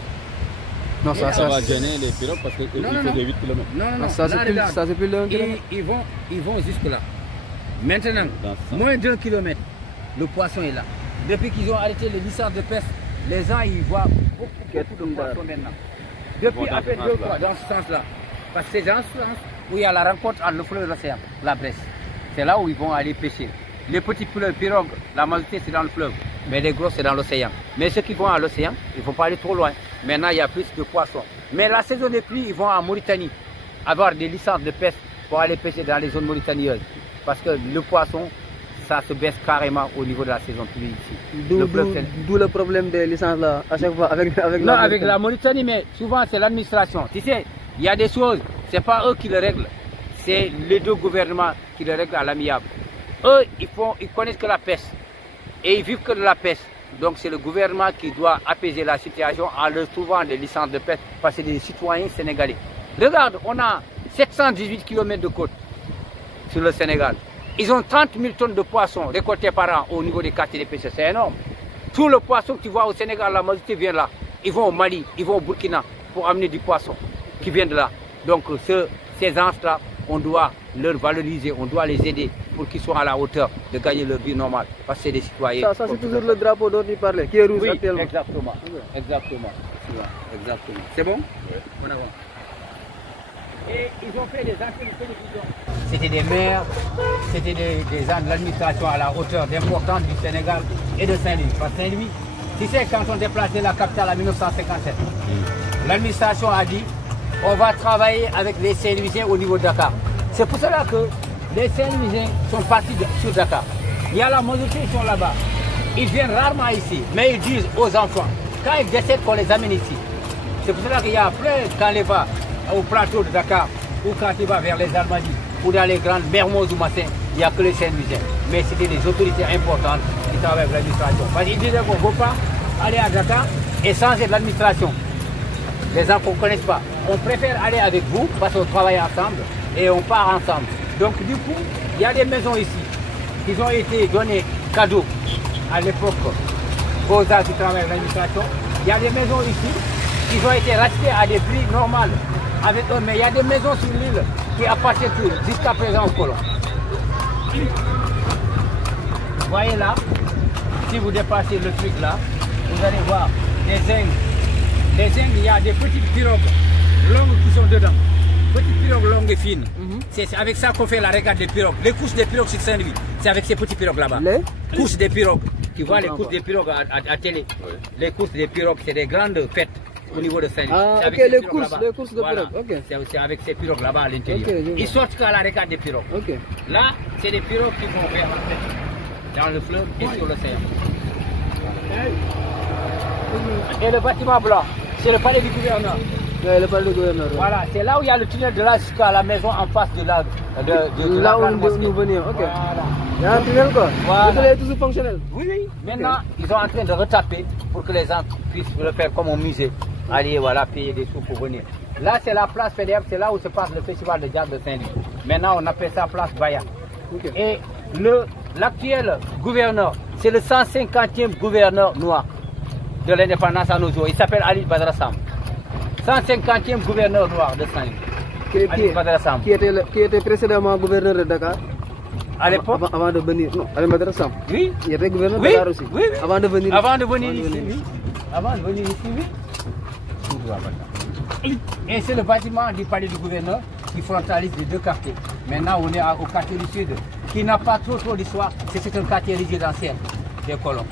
Non, Ça va gêner les pirogues parce qu'il Non, faut non, des 8 km. Non, non, non. Ça là, c'est plus, regarde. ça c'est plus de 1 kilomètre. Ils vont jusque là. Maintenant, Dans ça. moins d'1 kilomètre, le poisson est là. Depuis qu'ils ont arrêté les licences de pêche, les gens ils voient beaucoup de poissons maintenant. Depuis Dans à ce peine sens-là. 2 fois, dans ce sens-là. Parce que c'est dans ce sens où il y a la rencontre entre le fleuve et l'océan, la Bresse. C'est là où ils vont aller pêcher. Les petits pirogues, la majorité c'est dans le fleuve, mais les gros c'est dans l'océan. Mais ceux qui vont à l'océan, ils ne vont pas aller trop loin. Maintenant il y a plus de poissons. Mais la saison des pluies, ils vont en Mauritanie avoir des licences de pêche pour aller pêcher dans les zones mauritaniennes. Parce que le poisson, ça se baisse carrément au niveau de la saison pluie ici. D'où le problème des licences là, à chaque fois avec Non, avec la Mauritanie, mais souvent c'est l'administration. Tu sais, il y a des choses, c'est pas eux qui le règlent, c'est les deux gouvernements qui le règlent à l'amiable. Eux, ils connaissent que la pêche et ils vivent que de la pêche. Donc c'est le gouvernement qui doit apaiser la situation en leur trouvant des licences de pêche parce que c'est des citoyens sénégalais. Regarde, on a 718 km de côte sur le Sénégal. Ils ont 30 000 tonnes de poissons récoltés par an au niveau des quartiers des pêcheurs. C'est énorme. Tout le poisson que tu vois au Sénégal, la majorité vient là. Ils vont au Mali, ils vont au Burkina pour amener du poisson qui vient de là. Donc ces gens-là, on doit leur valoriser, on doit les aider pour qu'ils soient à la hauteur de gagner leur vie normale. Parce que c'est des citoyens. Ça c'est toujours le drapeau dont il parlait, qui est rouge Oui, actuellement. exactement. Exactement. Exactement. C'est bon? On avance. Et ils ont fait des actes de télévision. C'était des maires, c'était des gens de l'administration à la hauteur d'importance du Sénégal et de Saint-Louis. Parce que Saint-Louis, tu sais, quand on déplaçait la capitale en 1957, l'administration a dit on va travailler avec les Saint-Louisiens au niveau de Dakar. C'est pour cela que les Saint-Louisiens sont partis sur Dakar. Il y a la majorité qui sont là-bas. Ils viennent rarement ici, mais ils disent aux enfants, quand ils décèdent, qu'on les amène ici. C'est pour cela qu'il y a plein, quand on va au plateau de Dakar, ou quand il va vers les Almadies, ou dans les grandes Mermoz ou Massin, il n'y a que les Saint-Louisiens. Mais c'était des autorités importantes qui travaillent avec l'administration. Parce qu'ils disaient qu'on ne peut pas aller à Dakar et changer de l'administration. Les gens qu'on ne connaisse pas. On préfère aller avec vous parce qu'on travaille ensemble et on part ensemble. Donc du coup, il y a des maisons ici qui ont été données cadeaux à l'époque aux gens qui travaillent avec l'administration. Il y a des maisons ici qui ont été rachetées à des prix normaux avec eux, mais il y a des maisons sur l'île qui appartiennent jusqu'à présent aux colons. Vous voyez là, si vous dépassez le truc là, vous allez voir des zincs. Les zincs, il y a des petites pirogues longues qui sont dedans. Petites pirogues longues et fines. C'est avec ça qu'on fait la régate des pirogues. Les couches des pirogues sur Saint-Louis, c'est avec ces petites pirogues là-bas. Les couches des pirogues. Tu vois les couches des pirogues à télé. Les couches des pirogues, c'est des grandes fêtes au niveau de Saint-Louis. Ah, ok, les courses de pirogues. Okay. C'est avec ces pirogues là-bas à l'intérieur. Okay, ils sortent qu'à la régate des pirogues. Okay. Là, c'est des pirogues qui vont vers la fête dans le fleuve et sur l'océan. Et le bâtiment blanc, c'est le palais du gouverneur. Le palais du gouverneur. Voilà, c'est là où il y a le tunnel de là jusqu'à la maison en face de la là où nous venions. Ok. Voilà. Il y a un tunnel quoi. Voilà. Le tunnel est toujours fonctionnel. Oui, oui. Maintenant, ils sont en train de retaper pour que les gens puissent le faire comme au musée. Aller voilà, payer des sous pour venir. Là, c'est la place FEDER, c'est là où se passe le festival de jazz de Saint-Louis. Maintenant, on appelle ça place Baya. Okay. Et l'actuel gouverneur, c'est le 150e gouverneur noir de l'indépendance à nos jours. Il s'appelle Ali Badara Samb. 150e gouverneur noir de Saint-Louis. Qui était précédemment gouverneur de Dakar. À l'époque avant de venir. Non, Ali Badara Samb. Oui. Il était gouverneur de Dakar aussi. Oui, oui. Avant de venir ici, oui. Avant de venir ici, oui. Et c'est le bâtiment du palais du gouverneur qui frontalise les deux quartiers. Maintenant, on est au quartier du sud, qui n'a pas trop d'histoire. C'est un quartier résidentiel des colons.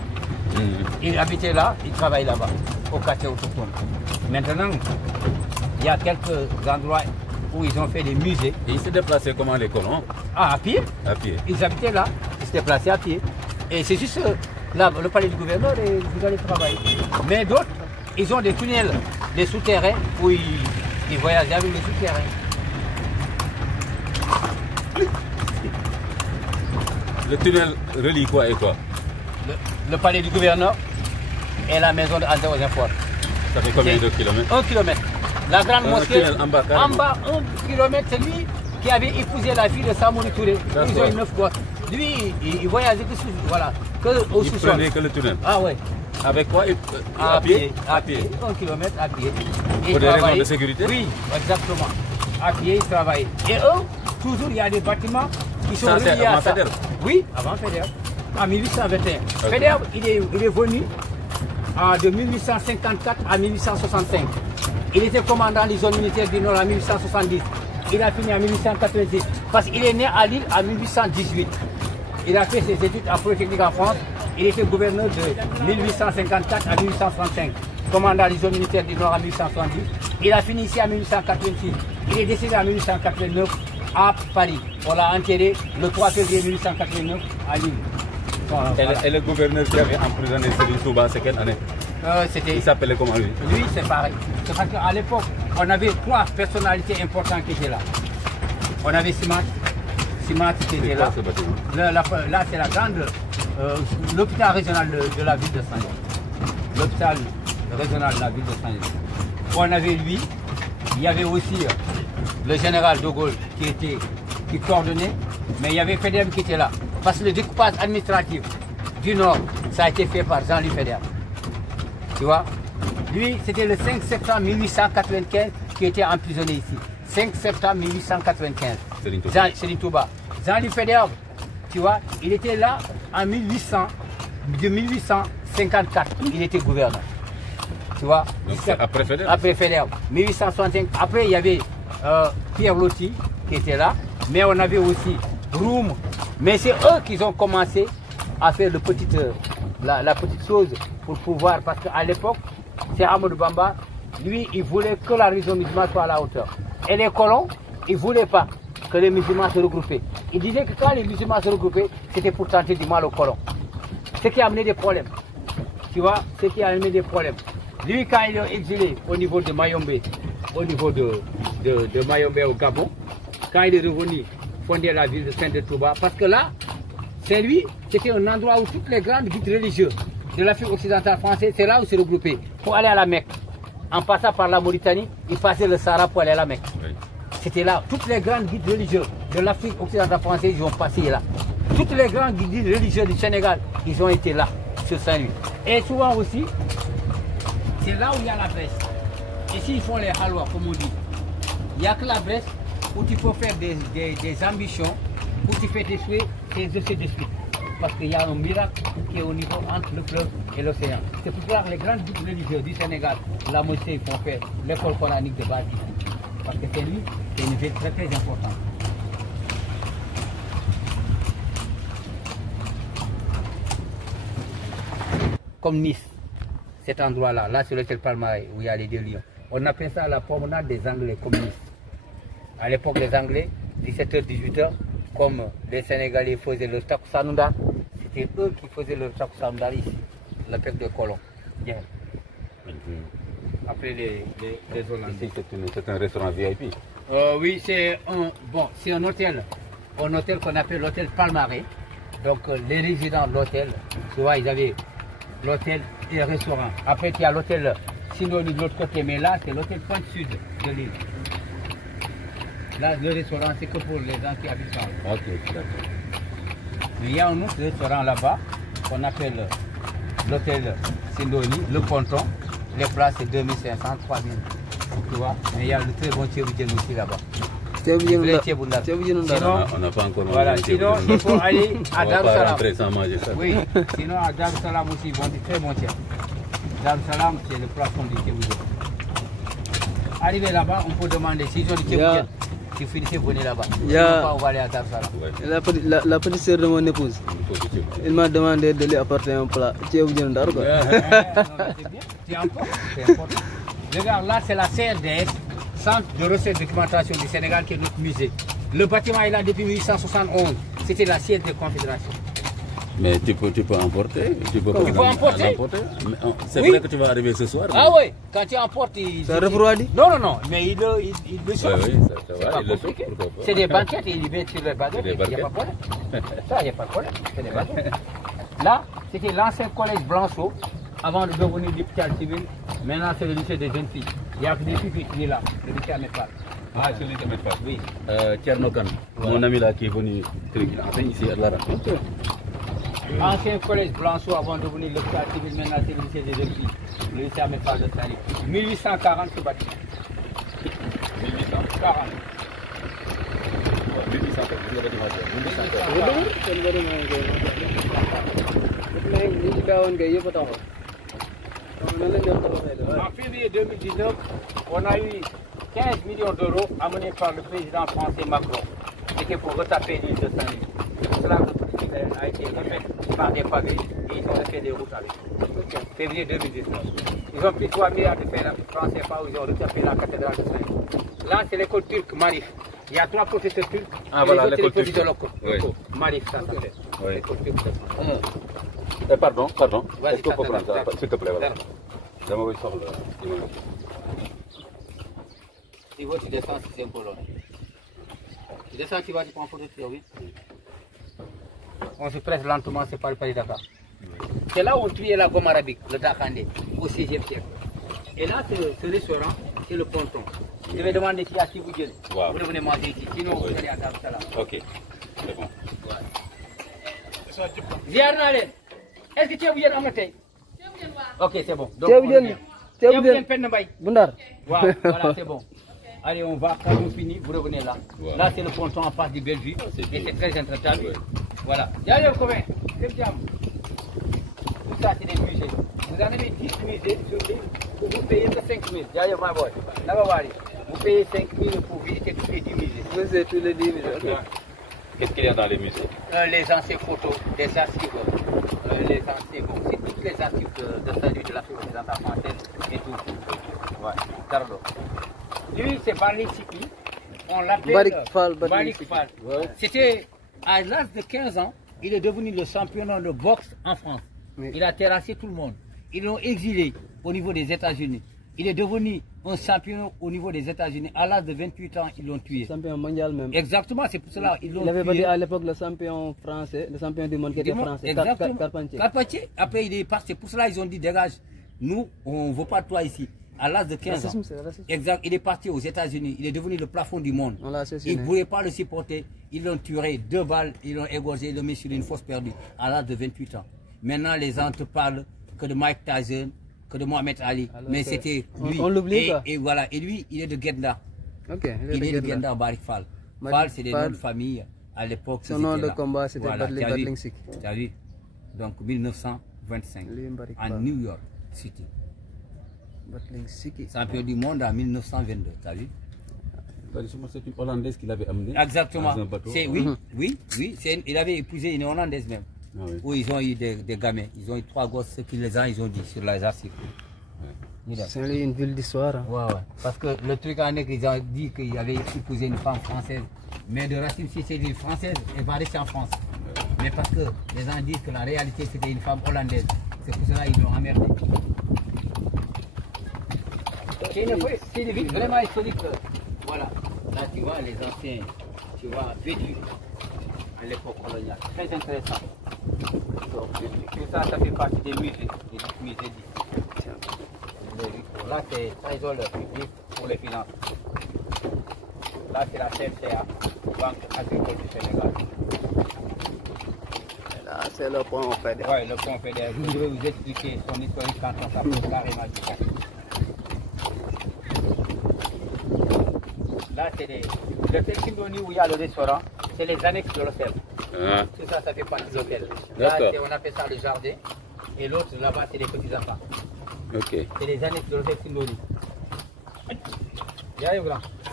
Ils habitaient là, ils travaillent là-bas, au quartier autochtone. Maintenant, il y a quelques endroits où ils ont fait des musées. Et ils se déplaçaient comment les colons? Ah, à pied. À pied. Ils habitaient là, ils se déplaçaient à pied. Et c'est juste là, le palais du gouverneur, et vous allez travailler. Mais d'autres, ils ont des tunnels, des souterrains où ils il voyageait avec le souterrain. Le tunnel relie quoi et quoi? Le palais du gouverneur et la maison d'André Ozenfort. Ça fait combien de kilomètres? 1 kilomètre. La grande mosquée, tunnel en bas, carrément. en bas, 1 kilomètre, c'est lui qui avait épousé la fille de Samouri Touré. Ils ont eu 9 gosses. Lui, il voyageait que, voilà, que au sous-sol. Il prenait que le tunnel. Ah ouais. Avec quoi? À pied. 1 kilomètre à pied. Pour des raisons de sécurité? Oui, exactement. À pied, ils travaillaient. Et eux, toujours, il y a des bâtiments qui sont reliés à ça. Oui, avant Faidherbe. En 1821. Okay. Faidherbe, il est venu de 1854 à 1865. Il était commandant des zones militaires du Nord en 1870. Il a fini en 1886. Parce qu'il est né à Lille en 1818. Il a fait ses études en Polytechnique en France. Il était gouverneur de 1854 à 1865. Commandant des zones militaires du Nord en 1870. Il a fini ici en 1886. Il est décédé en 1889 à Paris. On l'a enterré le 3 février 1889 à Lille. Et le gouverneur qui avait emprisonné Serigne Touba, c'est quelle année? Il s'appelait comment lui? Lui, c'est pareil. C'est parce qu'à l'époque, on avait 3 personnalités importantes qui étaient là. On avait Simat. Simat qui était là. Là, c'est la grande. L'hôpital régional de la ville de Saint-Louis. L'hôpital régional de la ville de Saint-Louis. On avait lui. Il y avait aussi le général de Gaulle qui coordonnait. Mais il y avait Faidherbe qui était là. Parce que le découpage administratif du Nord, ça a été fait par Jean-Louis Faidherbe. Tu vois? Lui, c'était le 5 septembre 1895 qui était emprisonné ici. 5 septembre 1895. Serigne Touba. Jean-Louis Faidherbe, tu vois, il était là en 1854. Il était gouverneur. Tu vois? Après Faidherbe? Après Faidherbe. 1865. Après, il y avait Pierre Loti qui était là. Mais on avait aussi Roum. Mais c'est eux qui ont commencé à faire la petite chose pour pouvoir. Parce qu'à l'époque, c'est Amadou Bamba, lui, il voulait que la religion musulmane soit à la hauteur. Et les colons, ils ne voulaient pas que les musulmans se regroupaient. Ils disaient que quand les musulmans se regroupaient, c'était pour tenter du mal aux colons. Ce qui a amené des problèmes. Tu vois, ce qui a amené des problèmes. Lui, quand il est exilé au niveau de Mayombe, de Mayombe au Gabon, quand il est revenu fonder la ville de Saint-Touba, parce que là, c'est lui, c'était un endroit où toutes les grandes guides religieuses de l'Afrique occidentale française, c'est là où se regroupaient pour aller à la Mecque. En passant par la Mauritanie, ils passaient le Sahara pour aller à la Mecque. Oui. C'était là. Toutes les grandes guides religieuses de l'Afrique occidentale française, ils ont passé là. Toutes les grandes guides religieuses du Sénégal, ils ont été là, sur Saint-Louis. Et souvent aussi, c'est là où il y a la Bresse. Ici, ils font les halwa, comme on dit. Il n'y a que la Bresse où tu peux faire des ambitions, où tu fais des souhaits et des essais de suite. Parce qu'il y a un miracle qui est au niveau entre le fleuve et l'océan. C'est pourquoi les grandes guides religieuses du Sénégal, la mosquée, ils font faire l'école coranique de base ici. Parce que c'est lui, c'est une ville très très importante. Comme Nice, cet endroit-là, là sur l'hôtel Palmarais, où il y a les 2 lions, on appelle ça la promenade des Anglais communistes. À l'époque, les Anglais, 17h, 18h, comme les Sénégalais faisaient leur takusanunda, c'était eux qui faisaient leur takusanunda ici, la perte de colons. Bien. Après les Hollandais. Ici, c'est un restaurant VIP. Oui, c'est un hôtel qu'on appelle l'hôtel Palmarais. Donc les résidents de l'hôtel, souvent ils avaient l'hôtel et le restaurant. Après il y a l'hôtel Sindoni de l'autre côté, mais là c'est l'hôtel Pointe Sud de l'île. Là le restaurant c'est que pour les gens qui habitent là. Ok, d'accord. Mais il y a un autre restaurant là-bas qu'on appelle l'hôtel Sindoni, le ponton. Les plats c'est 2500, 3000. Tu vois, mais il y a le très bon tchéboudienne aussi là-bas. Sinon, on n'a pas encore mangé. Voilà, sinon il faut aller à Dar Salam. Après sans manger ça. Oui, sinon à Dar Salam aussi ils vendent du très bon tiers. Dar Salam c'est le plafond du tchéboudienne. Arrivé là-bas, on peut demander s'ils ont du tchéboudienne. Si vous finissez, venez là-bas. On va aller à Dar Salam. La petite sœur de mon épouse, il m'a demandé de lui apporter un plat. Tchéboudienne d'Ar. C'est bien, c'est important. Regarde, là c'est la CRDS, Centre de recherche et documentation du Sénégal, qui est notre musée. Le bâtiment est là depuis 1871. C'était la siège des Confédérations. Mais tu peux emporter. Tu peux emporter. C'est vrai que tu vas arriver ce soir. Ah oui, quand tu emportes, Ça refroidit? Non, mais il le chauffe. Oui, ça va, il le chauffe. C'est des banquettes, il met sur les baguettes, il n'y a pas de problème. Ça, il n'y a pas de problème, c'est des baguettes. Là, c'était l'ancien collège Blanchot, avant de devenir l'hôpital civil. Maintenant, c'est le lycée des jeunes filles. Il n'y a que des filles qui sont là, le lycée à Métal. Ah, c'est le lycée à Métal. Oui. Tchernokan, mon ami là qui est venu, il enseigne ici à Lara. Ancien collège Blanchot avant de devenir l'hôpital civil, maintenant c'est le lycée des jeunes filles. Le lycée à Métal de Saint-Luc. 1840 ce bâtiment. 1840. 1800. En février 2019, on a eu 15 millions d'euros amenés par le président français Macron. C'était pour retaper l'île de Saint-Louis. C'est cela que le politique a été refait par des pavés et ils ont refait des routes avec. Février 2019. Ils ont pris 3 milliards de francs CFA où ils ont retapé la cathédrale de Saint-Louis. Là, c'est l'école turque Marif. Il y a 3 professeurs turcs. Ah voilà, l'école turque. Oui. Marif, ça s'appelle. Oui. L'école turque. Pardon. Vas-y, Est-ce qu'on peut prendre ça, s'il te plaît, voilà. J'aimerais sur le... Tu vois, tu descends, c'est un peu long. Tu descends, tu vas, tu prends photo, tu reviens. On se presse lentement, c'est pas le Paris Dakar. C'est là où on triait la gomme arabique, le Dakandé, au 6e siècle. Et là, ce restaurant, c'est le ponton. Je vais demander qui a qui vous dit. Vous devenez manger ici, sinon vous allez à Dar Salam. Ok, c'est bon. Ziar Nalen, est-ce que tu es bien en matin? Ok, c'est bon. Donc, Tu es bien Bundar. Voilà, c'est bon. Allez, on va, quand on finit, vous revenez là. Là, c'est le ponton en face du Bellevue. Et c'est très intéressant. Voilà. Y'a le combien? C'est bien. Tout ça, c'est des musées. Vous en avez 10 musées sur l'île. Vous payez que 5 000. Y'a le my boy. Vous payez 5 000 pour visiter tous les 10 musées. Musée, tous les 10 musées. Okay. Qu'est-ce qu'il y a dans les musées? Les anciennes photos, des archives. Les anciens, bon, c'est toutes les archives de Saint-Louis de l'Afrique occidentale française et tout. Ouais, Carlo. Lui, c'est Balik Siki. On l'appelle Balik Fall. C'était à l'âge de 15 ans, il est devenu le champion de boxe en France. Oui. Il a terrassé tout le monde. Ils l'ont exilé au niveau des États-Unis. Il est devenu un champion au niveau des États-Unis. À l'âge de 28 ans, ils l'ont tué. Champion mondial même. Exactement, c'est pour cela qu'ils l'ont tué. Il avait battu à l'époque le champion français, le champion du monde qui était français, Carpentier. Carpentier. Après, il est parti. C'est pour cela qu'ils ont dit, dégage, nous, on ne veut pas de toi ici. À l'âge de 15 ans. Exact. Il est parti aux États-Unis. Il est devenu le plafond du monde. Ils ne voulaient pas le supporter. Ils l'ont tué 2 balles. Ils l'ont égorgé. Ils l'ont mis sur une fosse perdue. À l'âge de 28 ans. Maintenant, les gens te parlent que de Mike Tyson, que de Mohamed Ali. Alors mais c'était lui. On l'oublie pas. Et voilà. Et lui, il est de Genda. Okay, il est de Genda Barik Fall. Fall, c'est des noms de famille. À l'époque, son nom de combat, c'était Battling Sik. Tu as vu? Donc, 1925. À New York City. Champion du monde en 1922, tu as vu? C'est une Hollandaise qu'il avait amenée. Exactement. Oui. Il avait épousé une Hollandaise même. Ah, oui. Où ils ont eu des gamins. Ils ont eu 3 gosses, ce qu'ils les ont, ils ont dit sur les archives. C'est une ville d'histoire. Hein. Ouais. Parce que le truc en est qu'ils ont dit qu'il avait épousé une femme française. Mais de racine, si c'est une française, elle va rester en France. Mais parce que les gens disent que la réalité c'était une femme hollandaise. C'est pour cela qu'ils l'ont emmerdé. C'est une ville vraiment historique. Voilà. Là, tu vois les anciens, tu vois, vêtus à l'époque coloniale. Très intéressant. Donc, tout ça, ça fait partie des musées. Des musées d'ici. Là, c'est trésor public pour les finances. Là, c'est la CFCA, Banque agricole du Sénégal. Là, c'est le pont fédéral. Oui, le pont fédéral. Je vais vous expliquer son historique quand on s'appelle carrément du cas. Là, c'est le Telsindoni où il y a le restaurant, c'est les annexes de l'hôtel. Ah. Tout ça, ça fait partie de l'hôtel. Là, on appelle ça le jardin. Et l'autre, là-bas, c'est les petits enfants. Ok. C'est les annexes de l'hôtel Sindoni.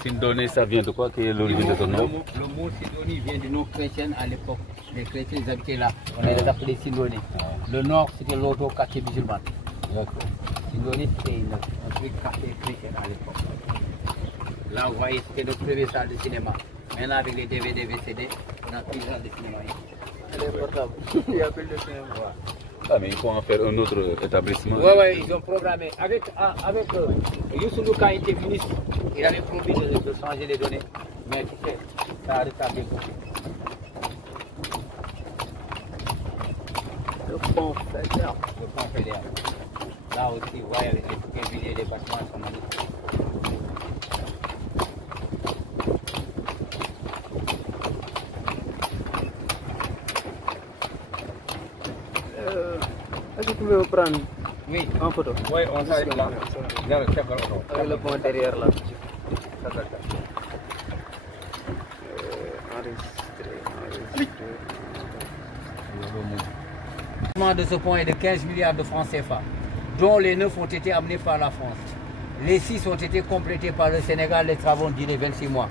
Sindoni, ça vient de quoi? Quelle est l'origine de ton nom? Le mot Sindoni vient du nom chrétien à l'époque. Les chrétiens ils habitaient là. On les appelait Sindoni. Le nord, c'était l'autre quartier musulman. Sindoni, c'était un truc quartier chrétien à l'époque. Là, vous voyez, c'était notre première salle de cinéma. Maintenant, avec les DVD, VCD, on a plus de salle de cinéma ici. Elle est portable. Il y a plus de 5 mois. Ah, mais il faut en faire un autre établissement. Oui, ils ont programmé. Avec Youssou Ndour, quand il était ministre, il avait promis de changer les données. Mais tu sais, ça a retardé beaucoup. Le pont fédéral. Le pont fédéral. Là aussi, vous voyez, les villes et les bâtiments sont magnifiques. Est-ce que tu peux me prendre Oui, en photo? oui, on s'arrête là. Avec le pont derrière là. Le coût de ce pont est de 15 milliards de francs CFA, dont les 9 ont été amenés par la France. Les 6 ont été complétés par le Sénégal, les travaux ont duré 26 mois.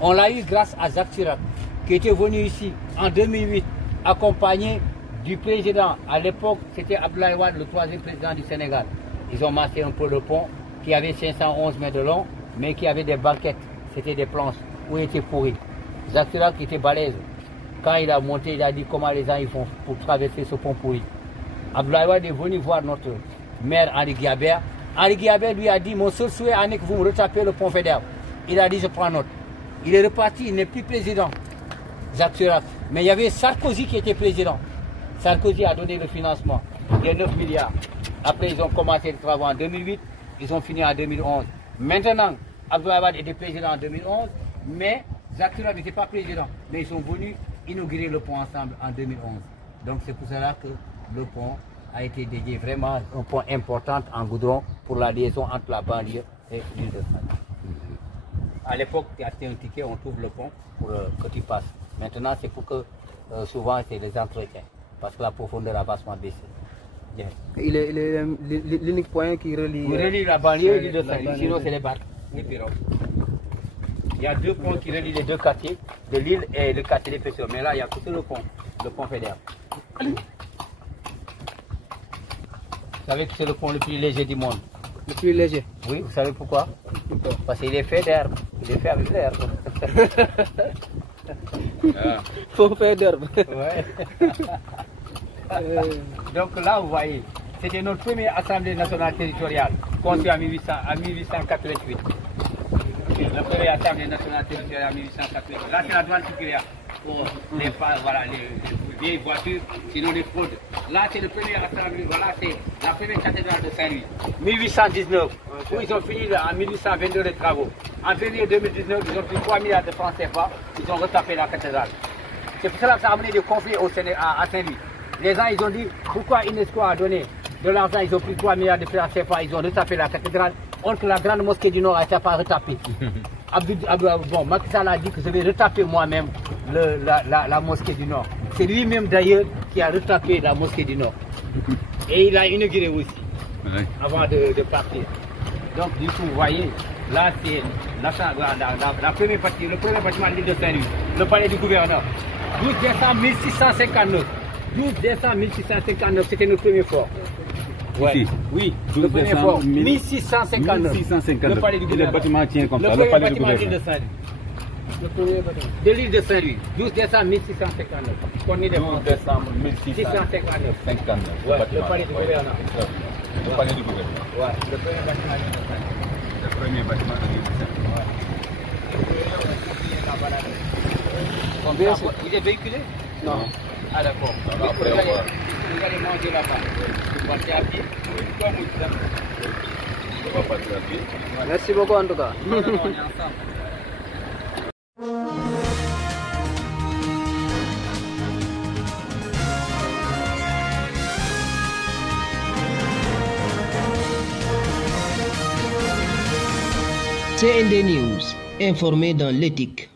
On l'a eu grâce à Jacques Chirac, qui était venu ici en 2008, accompagné du président. À l'époque, c'était Abdoulaye Wade, le 3e président du Sénégal. Ils ont massé un peu le pont, qui avait 511 mètres de long, mais qui avait des banquettes, c'était des planches, où il était pourri. Jacques Chirac était balèze. Quand il a monté, il a dit comment les gens ils font pour traverser ce pont pourri. Abdoulaye Wade est venu voir notre maire Henri Guiabert. Henri Guiabert lui a dit, mon seul souhait est que vous me retapez le pont fédéral. Il a dit, je prends note. Il est reparti, il n'est plus président, Jacques Chirac. Mais il y avait Sarkozy qui était président. Sarkozy a donné le financement, les 9 milliards. Après, ils ont commencé les travaux en 2008, ils ont fini en 2011. Maintenant, Abdoulaye Wade était président en 2011, mais Jacques Chirac n'était pas président. Mais ils sont venus inaugurer le pont ensemble en 2011. Donc c'est pour cela que le pont a été dédié vraiment un pont important en goudron pour la liaison entre la banlieue et l'île de Saint-Louis. À l'époque, tu as acheté un ticket, on trouve le pont pour que tu passes. Maintenant, c'est pour que souvent c'est les entretiens, parce que la profondeur a vachement baissé. Bien. Il est l'unique point qui relie la banlieue et l'île de Saint-Louis, sinon c'est les barques, les pirogues. Il y a 2 ponts qui relient les 2 quartiers de l'île et le quartier des pêcheurs. Mais là, il y a que le pont fédéral. Vous savez que c'est le pont le plus léger du monde. Le plus léger? Oui, vous savez pourquoi? Parce qu'il est fait d'herbe. Il est fait avec l'herbe. Faut faire d'herbe. Ouais. Donc là, vous voyez, c'était notre première Assemblée nationale territoriale, construite en 1888. La première Assemblée nationale territoriale en 1888. Là, c'est la douane supérieure pour les vieilles voitures, sinon les fraudes. Là, c'est le premier Assemblée, voilà, c'est la première cathédrale de Saint-Louis. 1819, où ils ont fini en 1822 les travaux. En février 2019, ils ont pris 3 milliards de francs CFA, ils ont retapé la cathédrale. C'est pour cela que ça a amené des conflits à Saint-Louis. Les gens, ils ont dit, pourquoi UNESCO a donné de l'argent, ils ont pris 3 milliards de francs CFA, ils ont retapé la cathédrale. Or la grande mosquée du Nord a été pas retapée. Bon, Macky Sall a dit que je vais retaper moi-même la mosquée du Nord. C'est lui-même d'ailleurs qui a retapé la mosquée du Nord. Et il a inauguré aussi, avant de partir. Donc du coup, vous voyez, là c'est la première partie, le premier bâtiment de l'île de Saint-Louis, le palais du gouverneur. 12 décembre 1659. 12 décembre 1659, c'était notre premier fort. Ouais. Ici. Oui, 12 le premier décembre fort, 1659. 1659. Le palais du Et le gouverneur. bâtiment tient comme le ça, premier le palais du bâtiment de l'île de gouverneur. Saint-Louis. Le premier bâtiment. De l'île de Saint-Louis, 12 décembre 1659. Qu'on est des 12 décembre 1659. 1659. Ouais, le palais du gouverneur. Le palais du gouverneur. Ouais, le premier bâtiment de l'île de Saint-Louis. Le premier bâtiment de l'île de Saint-Louis. Il est véhiculé? Non. Ah d'accord. Après, on va. Vous allez manger là-bas. Vous partez à pied. On va partir à pied. Merci beaucoup en tout cas. Non, on est ensemble. CND News, informé dans l'éthique.